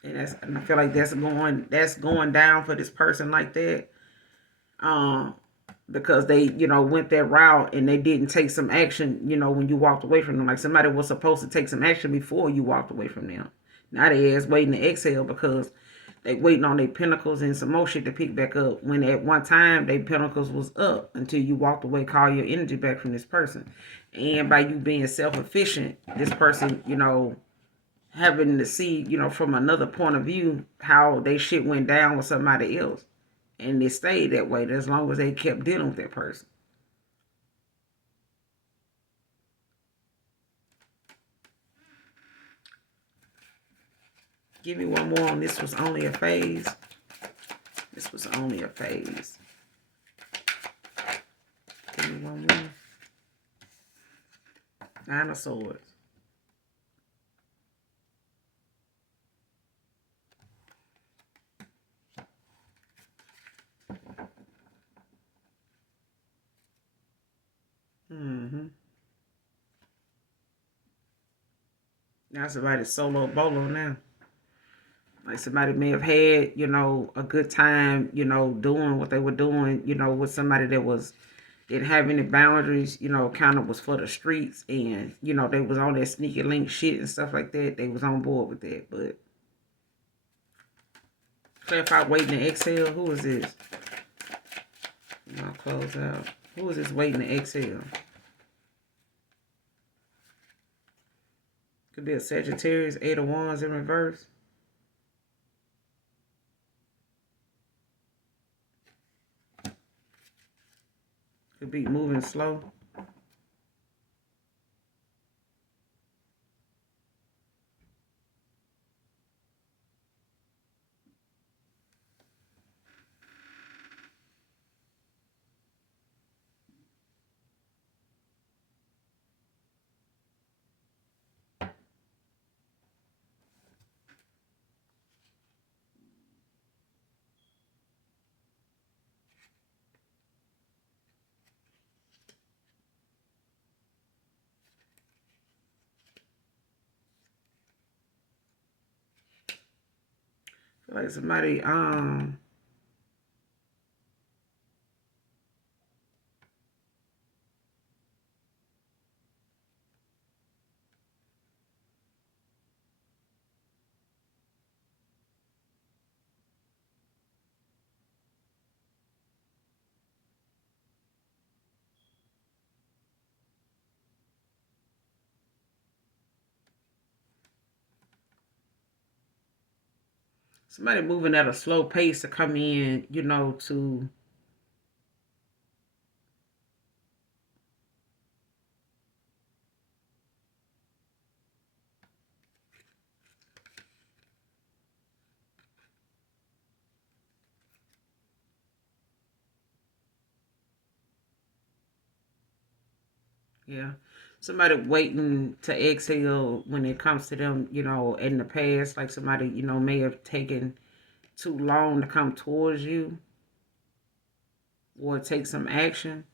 And I feel like that's going down for this person like that. Um, because they, went that route and they didn't take some action, when you walked away from them. Like somebody was supposed to take some action before you walked away from them. Now they is waiting to exhale because they waiting on their pinnacles and some more shit to pick back up. When at one time their pinnacles was up until you walked away, call your energy back from this person. And by you being self-efficient, this person, having to see, from another point of view, how they shit went down with somebody else. And they stayed that way as long as they kept dealing with that person. Give me one more on this was only a phase. This was only a phase. Give me one more. Nine of Swords. Mm-hmm. Now somebody's solo bolo now. Like somebody may have had, a good time, doing what they were doing, with somebody that was, didn't have any boundaries, you know, kind of was for the streets, and, you know, they was on that sneaky link shit and stuff like that. They was on board with that. But clarify, waiting to exhale. Who is this? I'll close out. Who is this waiting to exhale? Could be a Sagittarius, 8 of Wands in reverse. Could be moving slow. Feel like somebody somebody moving at a slow pace to come in, you know, to yeah. Somebody waiting to exhale when it comes to them, you know, in the past. Like somebody, you know, may have taken too long to come towards you or take some action.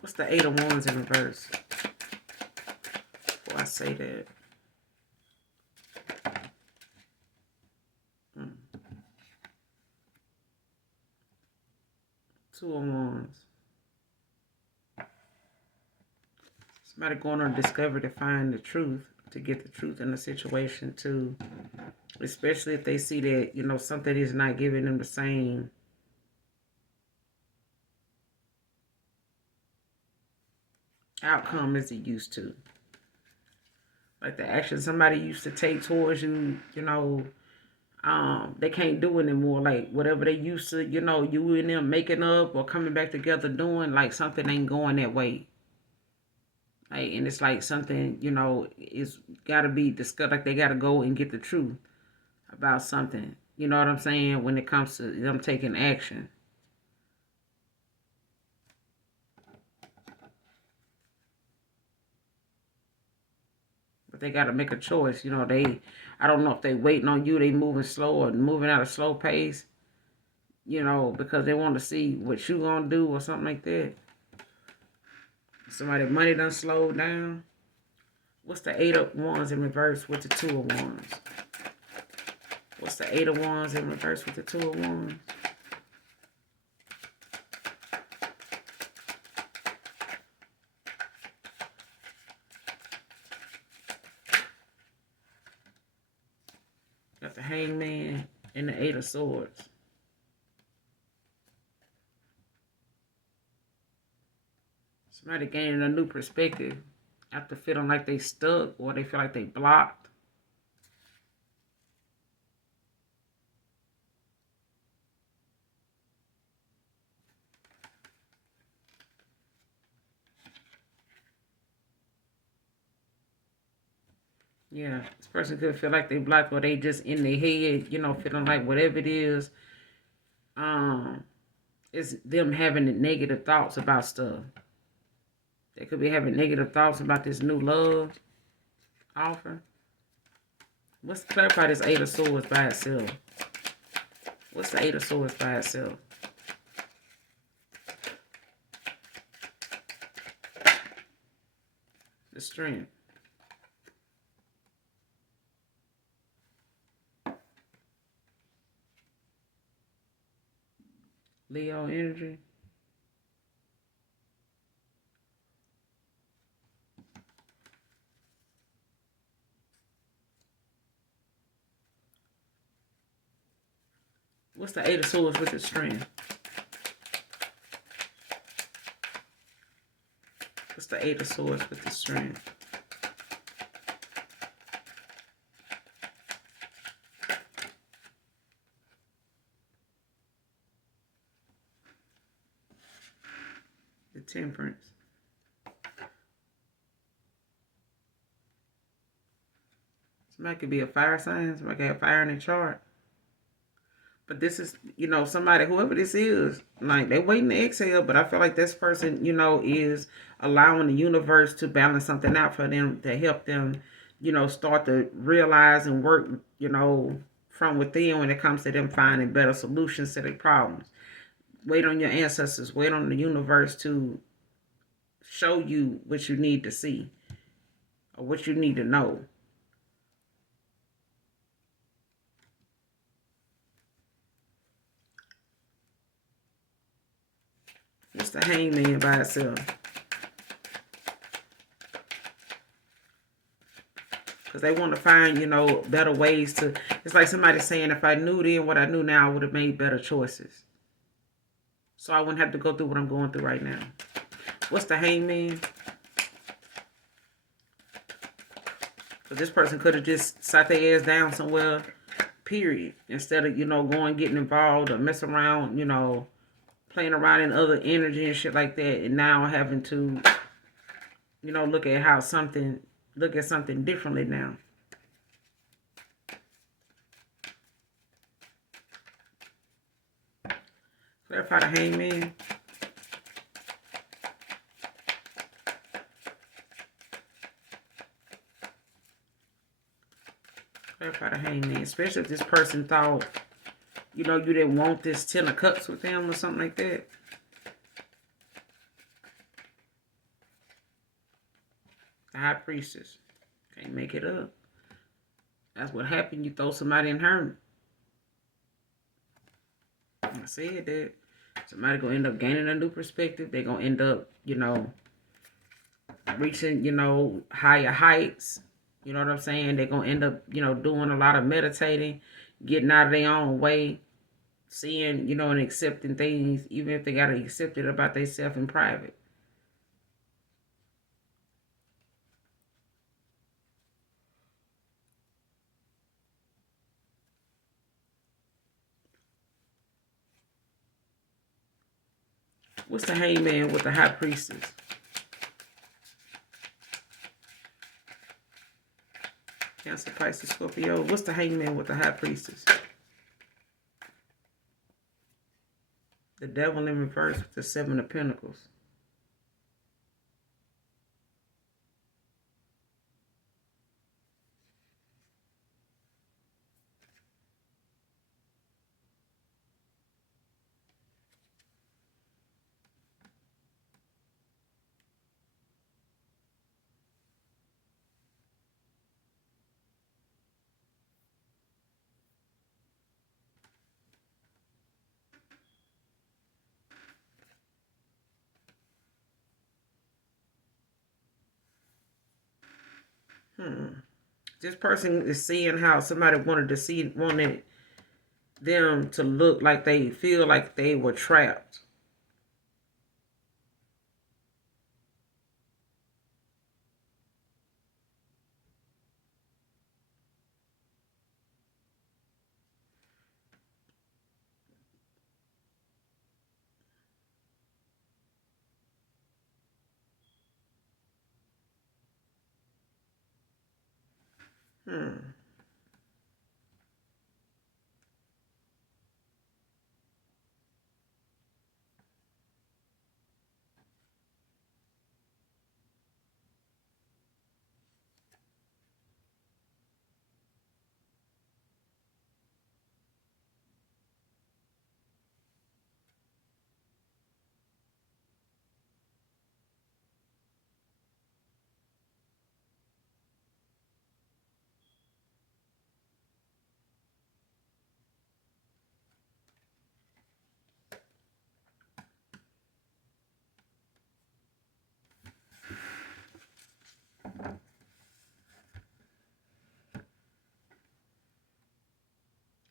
What's the 8 of Wands in reverse? Before I say that. Hmm. 2 of Wands. Somebody going on discovery to find the truth, to get the truth in the situation too. Especially if they see that, you know, something is not giving them the same outcome as it used to. Like the action somebody used to take towards you, you know, they can't do anymore. Like whatever they used to, you know, you and them making up or coming back together doing, like something ain't going that way. Like, and it's like something, you know, it's got to be discussed. Like they got to go and get the truth about something. You know what I'm saying? When it comes to them taking action. But they got to make a choice. You know, I don't know if they waiting on you. They moving slow or moving at a slow pace. You know, because they want to see what you gonna do or something like that. Somebody money done slowed down. What's the 8 of Wands in reverse with the 2 of Wands? What's the 8 of Wands in reverse with the 2 of Wands? Got the Hangman and the 8 of Swords. Somebody gaining a new perspective after feeling like they stuck or they feel like they blocked. Yeah, this person could feel like they blocked or they just in their head, you know, feeling like whatever it is, it's them having negative thoughts about stuff. They could be having negative thoughts about this new love offer. Let's clarify this 8 of Swords by itself. What's the Eight of Swords by itself? The Strength. Leo energy. What's the Eight of Swords with the Strength? What's the Eight of Swords with the Strength? The Temperance. Somebody could be a fire sign. Somebody could have fire in their chart. But this is, somebody, whoever this is, like, they're waiting to exhale, but I feel like this person, is allowing the universe to balance something out for them to help them, start to realize and work, from within when it comes to them finding better solutions to their problems. Wait on your ancestors, wait on the universe to show you what you need to see or what you need to know. What's the Hangman by itself? Because they want to find, better ways to... It's like somebody saying, if I knew then what I knew now, I would have made better choices. So I wouldn't have to go through what I'm going through right now. What's the Hangman? Because this person could have just sat their ass down somewhere, period. Instead of, going, getting involved or messing around, playing around in other energy and shit like that. And now having to, look at something differently now. Clarify the Hangman. Clarify the Hangman. Especially if this person thought, you didn't want this 10 of Cups with them or something like that. The High Priestess. Can't make it up. That's what happened. You throw somebody in hermit. I said that. Somebody gonna end up gaining a new perspective. They're gonna end up, reaching, higher heights. You know what I'm saying? They're gonna end up, doing a lot of meditating, getting out of their own way, seeing, and accepting things, even if they gotta accept it about themselves in private. What's the Hangman with the High Priestess? Cancer, Pisces, Scorpio. What's the Hangman with the High Priestess? The Devil in reverse with the Seven of Pentacles. This person is seeing how somebody wanted them to look like they feel like they were trapped.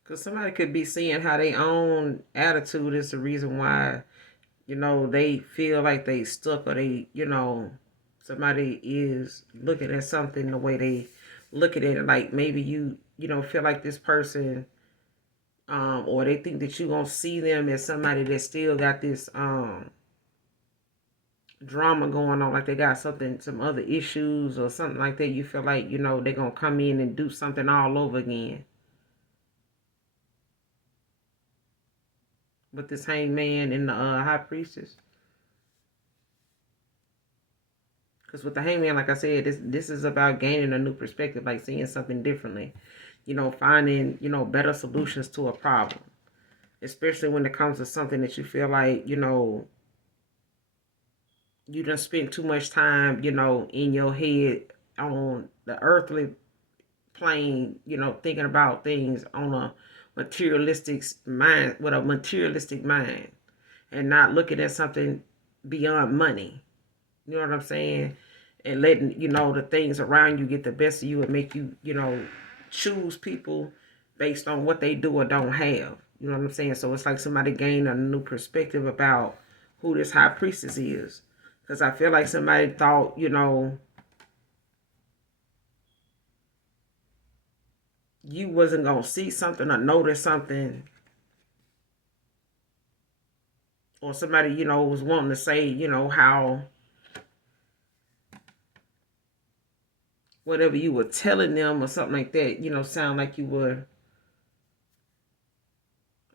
Because somebody could be seeing how their own attitude is the reason why, they feel like they stuck, or somebody is looking at something the way they look at it. Like maybe you feel like this person, or they think that you're going to see them as somebody that still got this, drama going on, like they got some other issues or something like that. You feel like, they're going to come in and do something all over again. With this hangman and the high priestess. Because with the hangman, like I said, this is about gaining a new perspective, like seeing something differently. Finding, better solutions to a problem. Especially when it comes to something that you feel like, you done spent too much time, in your head on the earthly plane, thinking about things on a materialistic mind, with a materialistic mind, and not looking at something beyond money. You know what I'm saying? And letting, the things around you get the best of you and make you, choose people based on what they do or don't have. You know what I'm saying? So it's like somebody gained a new perspective about who this high priestess is. Because I feel like somebody thought, you wasn't going to see something or notice something, or somebody, was wanting to say, how whatever you were telling them or something like that, sound like you were,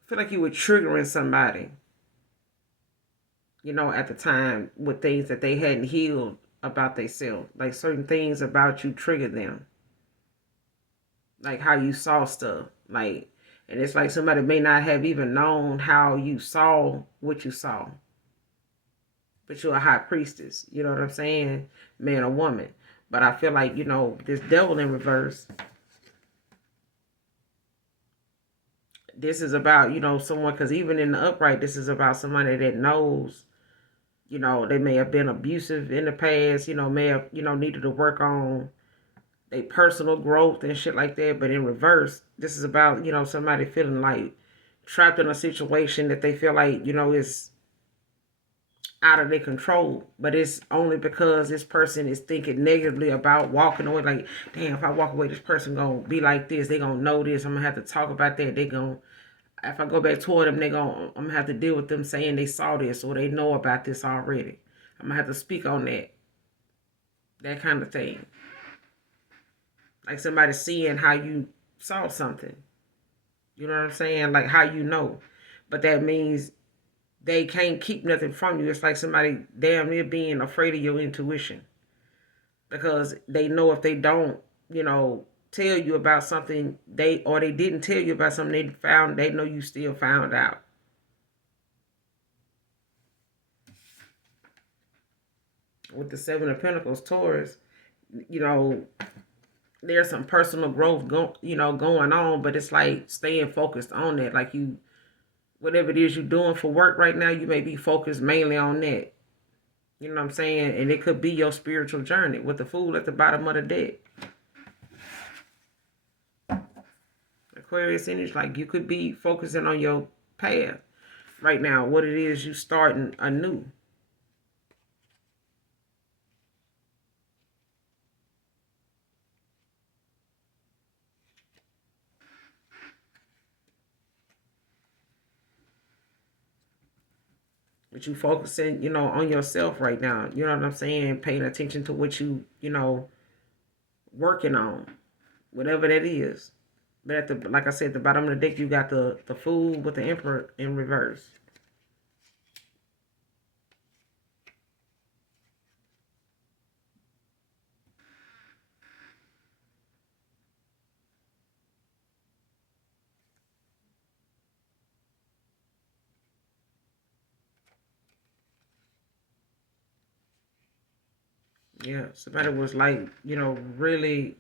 feel like you were triggering somebody, at the time with things that they hadn't healed about themselves. Like certain things about you triggered them. Like how you saw stuff. Like, and it's like somebody may not have even known how you saw what you saw. But you're a high priestess. You know what I'm saying? Man or woman. But I feel like, this devil in reverse, this is about, someone, because even in the upright, this is about somebody that knows, they may have been abusive in the past, may have, needed to work on their personal growth and shit like that. But in reverse, this is about, somebody feeling like trapped in a situation that they feel like, is out of their control, but it's only because this person is thinking negatively about walking away. Like, damn, if I walk away, this person gonna be like this. They gonna know this. I'm gonna have to talk about that. They gonna, if I go back toward them, I'm gonna have to deal with them saying they saw this or they know about this already. I'm gonna have to speak on that kind of thing. Like somebody seeing how you saw something. You know what I'm saying? Like how you know, but that means they can't keep nothing from you. It's like somebody damn near being afraid of your intuition, because they know if they don't, tell you about something, they didn't tell you about something they know you still found out. With the Seven of Pentacles, Taurus, you know, there's some personal growth going on, but it's like staying focused on that. Like whatever it is you're doing for work right now, you may be focused mainly on that. You know what I'm saying? And it could be your spiritual journey with the Fool at the bottom of the deck. Aquarius energy, like you could be focusing on your path right now, what it is you starting anew. But you focusing, on yourself right now. You know what I'm saying? Paying attention to what working on, whatever that is. But like I said, at the bottom of the deck, you got the Fool with the Emperor in reverse. Yeah, somebody was like, really,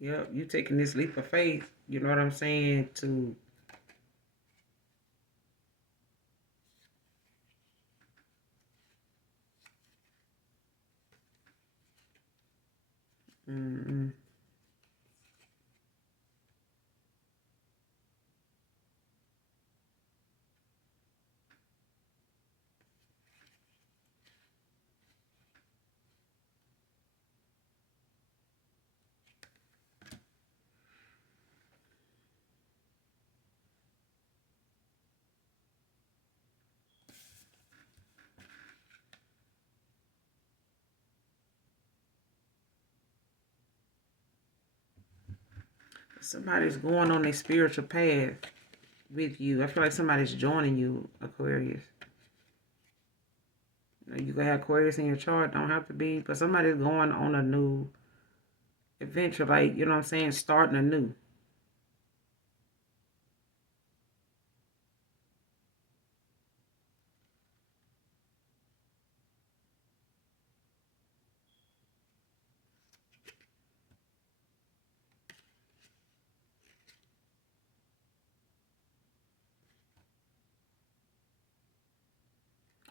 yeah, you taking this leap of faith, you know what I'm saying, to Mm-hmm. Somebody's going on a spiritual path with you. I feel like somebody's joining you, Aquarius. You can have Aquarius in your chart, don't have to be, but somebody's going on a new adventure, like, you know what I'm saying, starting anew.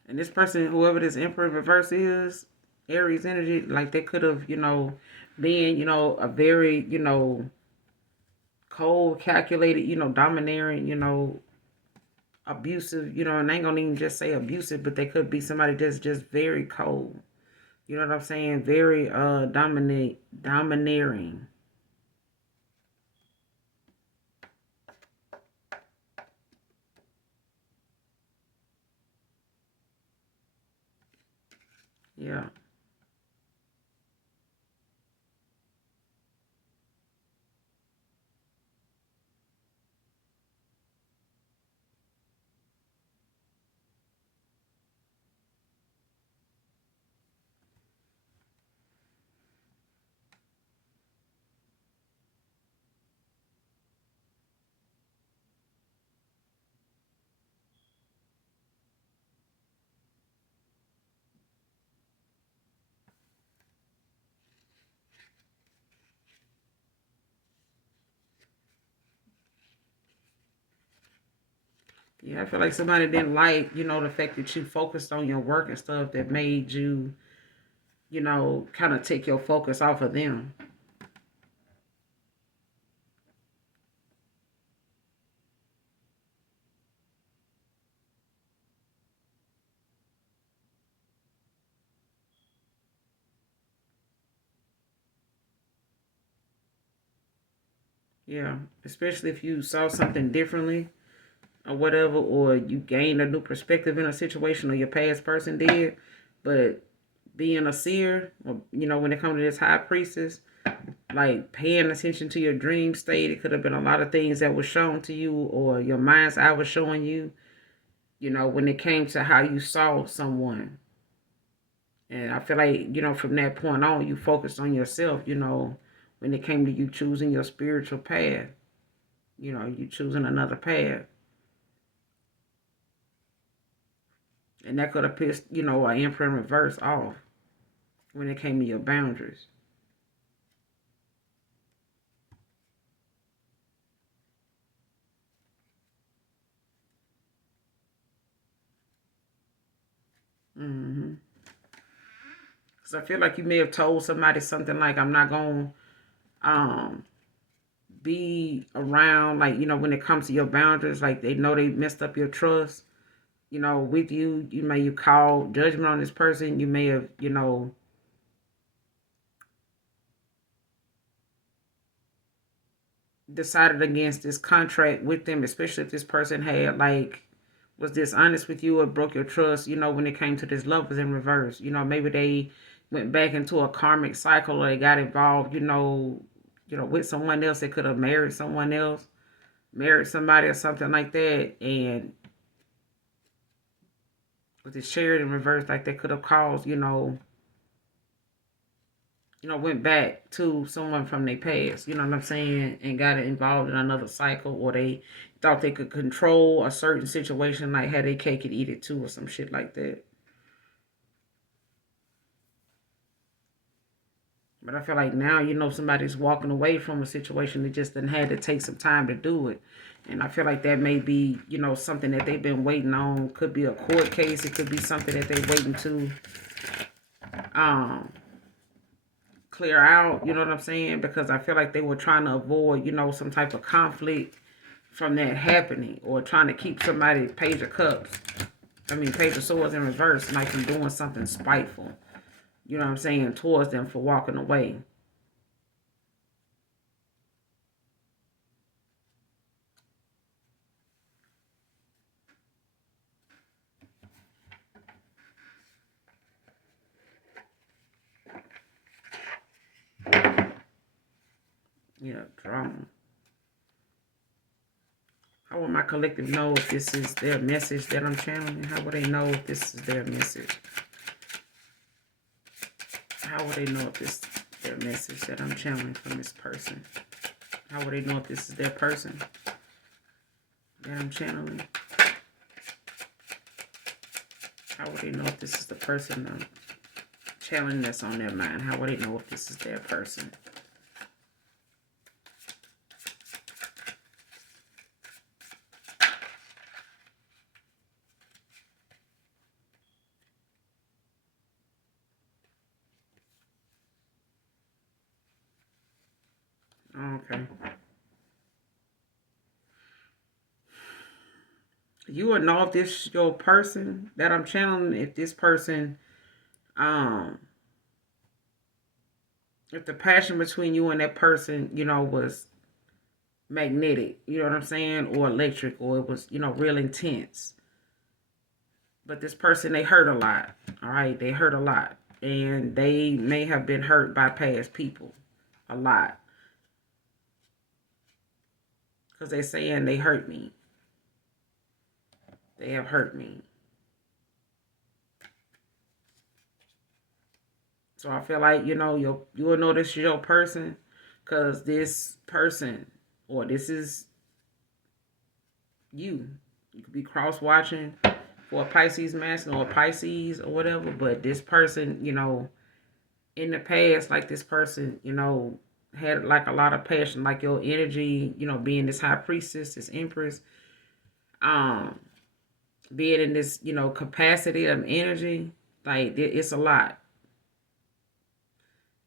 And this person, whoever this Emperor reverse is, Aries energy, like they could have, been, a very, cold, calculated, domineering, abusive, and I ain't gonna even just say abusive, but they could be somebody that's just very cold. You know what I'm saying? Very domineering. Yeah. Yeah, I feel like somebody didn't like, the fact that you focused on your work and stuff that made you, kind of take your focus off of them. Yeah, especially if you saw something differently or whatever, or you gained a new perspective in a situation or your past person did. But being a seer, or, when it comes to this high priestess, like paying attention to your dream state, it could have been a lot of things that was shown to you or your mind's eye was showing you, when it came to how you saw someone. And I feel like, from that point on, you focused on yourself, when it came to you choosing your spiritual path, you choosing another path. And that could have pissed, an Emperor in reverse off when it came to your boundaries. Mm-hmm. Because I feel like you may have told somebody something like, I'm not going to be around, like, when it comes to your boundaries, like they know they messed up your trust, with you. You call judgment on this person. You may have, decided against this contract with them, especially if this person had, like, was dishonest with you or broke your trust, when it came to this lovers in reverse. Maybe they went back into a karmic cycle or they got involved, with someone else. They could have married someone else, married somebody or something like that. And with this shared in reverse, like they could have caused, went back to someone from their past, you know what I'm saying, and got involved in another cycle, or they thought they could control a certain situation, like had their cake and eat it too, or some shit like that. But I feel like now, somebody's walking away from a situation that just didn't had to take some time to do it. And I feel like that may be, something that they've been waiting on. Could be a court case. It could be something that they're waiting to um, clear out, you know what I'm saying? Because I feel like they were trying to avoid, some type of conflict from that happening, or trying to keep somebody Page of Swords in reverse, like from doing something spiteful, you know what I'm saying, towards them for walking away. Yeah, drama. How will my collective know if this is their message that I'm channeling? How will they know if this is their message? How will they know if this is their message that I'm channeling from this person? How will they know if this is their person that I'm channeling? How will they know if this is the person I'm channeling that's on their mind? How will they know if this is their person? Okay. You will know if this is your person that I'm channeling, if this person, if the passion between you and that person, was magnetic, you know what I'm saying, or electric, or it was, real intense. But this person, they hurt a lot, all right? They hurt a lot. And they may have been hurt by past people a lot. Because they're saying they hurt me. They have hurt me. So I feel like, you will know this is your person, because this person, or this is you. You could be cross-watching for a Pisces masculine or a Pisces or whatever, but this person, in the past, like this person, had like a lot of passion, like your energy, being this high priestess, this empress, um, being in this, capacity of energy, like it's a lot.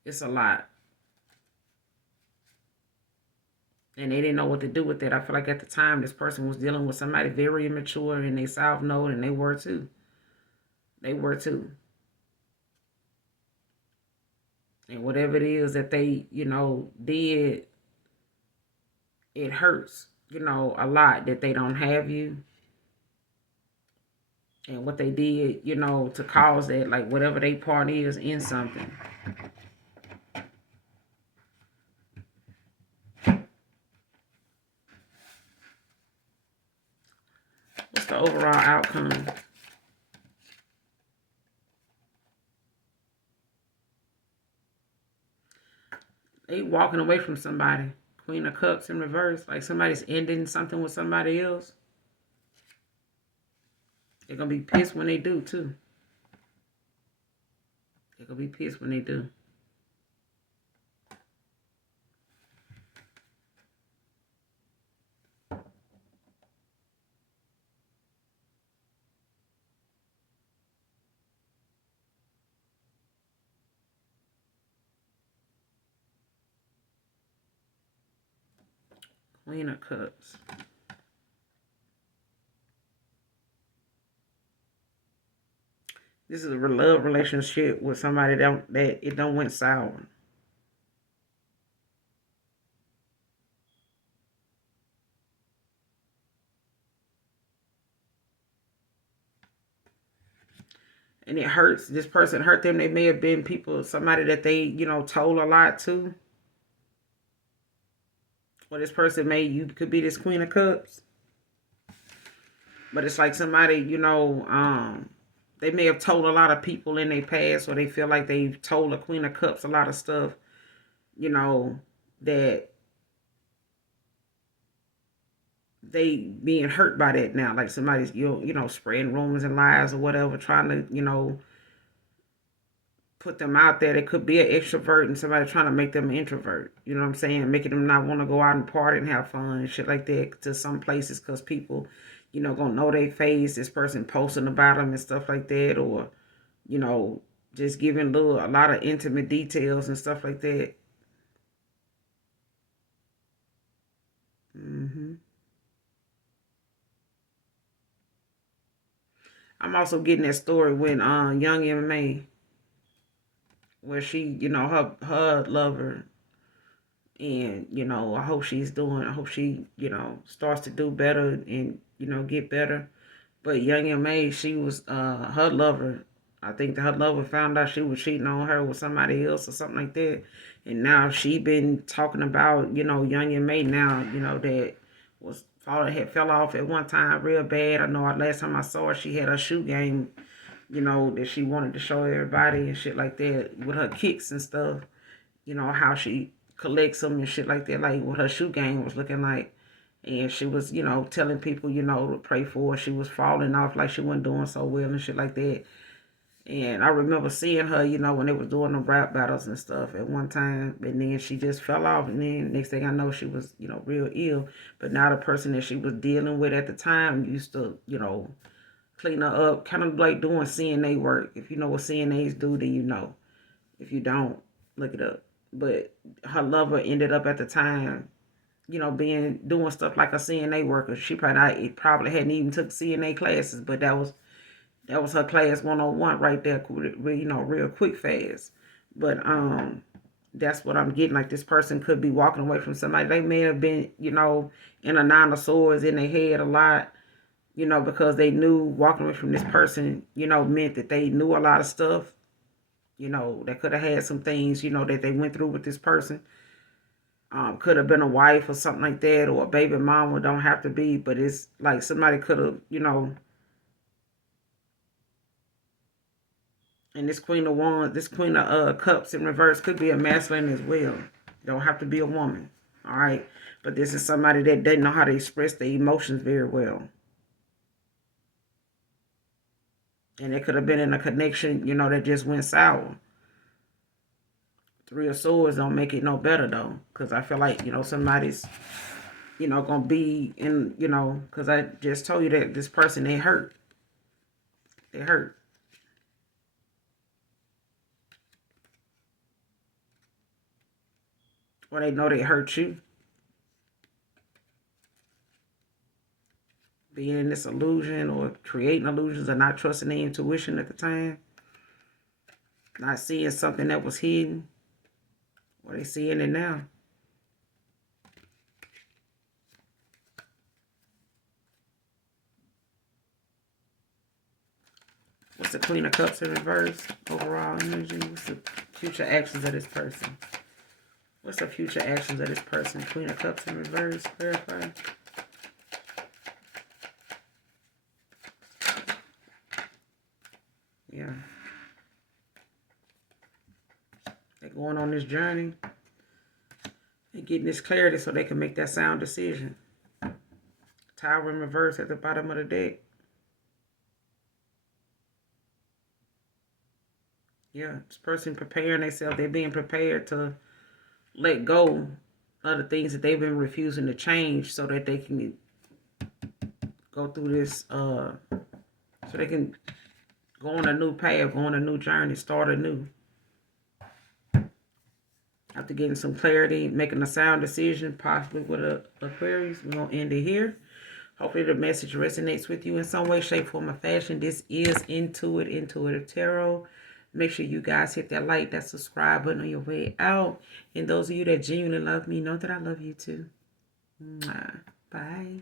It's a lot. And they didn't know what to do with it. I feel like at the time this person was dealing with somebody very immature, and they south node, and they were too. They were too. And whatever it is that they, did, it hurts, a lot that they don't have you. And what they did, to cause that, like whatever they part is in something. What's the overall outcome? They walking away from somebody. Queen of Cups in reverse. Like somebody's ending something with somebody else. They're going to be pissed when they do, too. They're going to be pissed when they do. Queen of Cups. This is a love relationship with somebody that it don't went sour. And it hurts. This person hurt them. They may have been somebody that they, told a lot to. Or this person you could be this Queen of Cups. But it's like somebody, they may have told a lot of people in their past, or they feel like they've told the Queen of Cups a lot of stuff, that they being hurt by that now. Like somebody's, spreading rumors and lies or whatever, trying to, put them out there. They could be an extrovert and somebody trying to make them an introvert. You know what I'm saying? Making them not want to go out and party and have fun and shit like that to some places, because people, gonna know their face. This person posting about them and stuff like that, or, just giving a lot of intimate details and stuff like that. hmm I'm also getting that story when Young MMA, where she, her lover, and I hope she's doing. I hope she, starts to do better and get better. But Young M.A., she was her lover. I think that her lover found out she was cheating on her with somebody else or something like that. And now she been talking about, Young M.A. now, that had fell off at one time real bad. I know last time I saw her, she had her shoe game, that she wanted to show everybody and shit like that with her kicks and stuff. How she collects them and shit like that, like what her shoe game was looking like. And she was, telling people, to pray for her. She was falling off like she wasn't doing so well and shit like that. And I remember seeing her, when they was doing the rap battles and stuff at one time. And then she just fell off. And then next thing I know, she was, real ill. But now the person that she was dealing with at the time used to, clean her up, kind of like doing CNA work. If you know what CNAs do, then you know. If you don't, look it up. But her lover ended up at the time, doing stuff like a CNA worker. She probably hadn't even took CNA classes, but that was her class 101 right there, real quick fast. But that's what I'm getting. Like, this person could be walking away from somebody. They may have been, in a nine of swords in their head a lot, because they knew walking away from this person, meant that they knew a lot of stuff. They could have had some things, that they went through with this person. Could have been a wife or something like that, or a baby mama. Don't have to be, but it's like somebody could have, and this Queen of Wands, this Queen of Cups in reverse could be a masculine as well. Don't have to be a woman, all right? But this is somebody that doesn't know how to express their emotions very well. And it could have been in a connection, that just went sour. Three of Swords don't make it no better, though. Because I feel like, somebody's, going to be in, because I just told you that this person, they hurt. They hurt. Or they know they hurt you. Being in this illusion or creating illusions or not trusting their intuition at the time. Not seeing something that was hidden. Or they seeing it now. What's the Queen of Cups in reverse? Overall energy. What's the future actions of this person? What's the future actions of this person? Queen of Cups in reverse. Clarify. Yeah. They're going on this journey and getting this clarity so they can make that sound decision. Tower in reverse at the bottom of the deck. Yeah, this person preparing themselves. They're being prepared to let go of the things that they've been refusing to change so that they can go through this, so they can go on a new path, go on a new journey, start anew. After getting some clarity, making a sound decision, possibly with Aquarius, we're going to end it here. Hopefully the message resonates with you in some way, shape, form, or fashion. This is Intuitive Tarot. Make sure you guys hit that like, that subscribe button on your way out. And those of you that genuinely love me, know that I love you too. Mwah. Bye.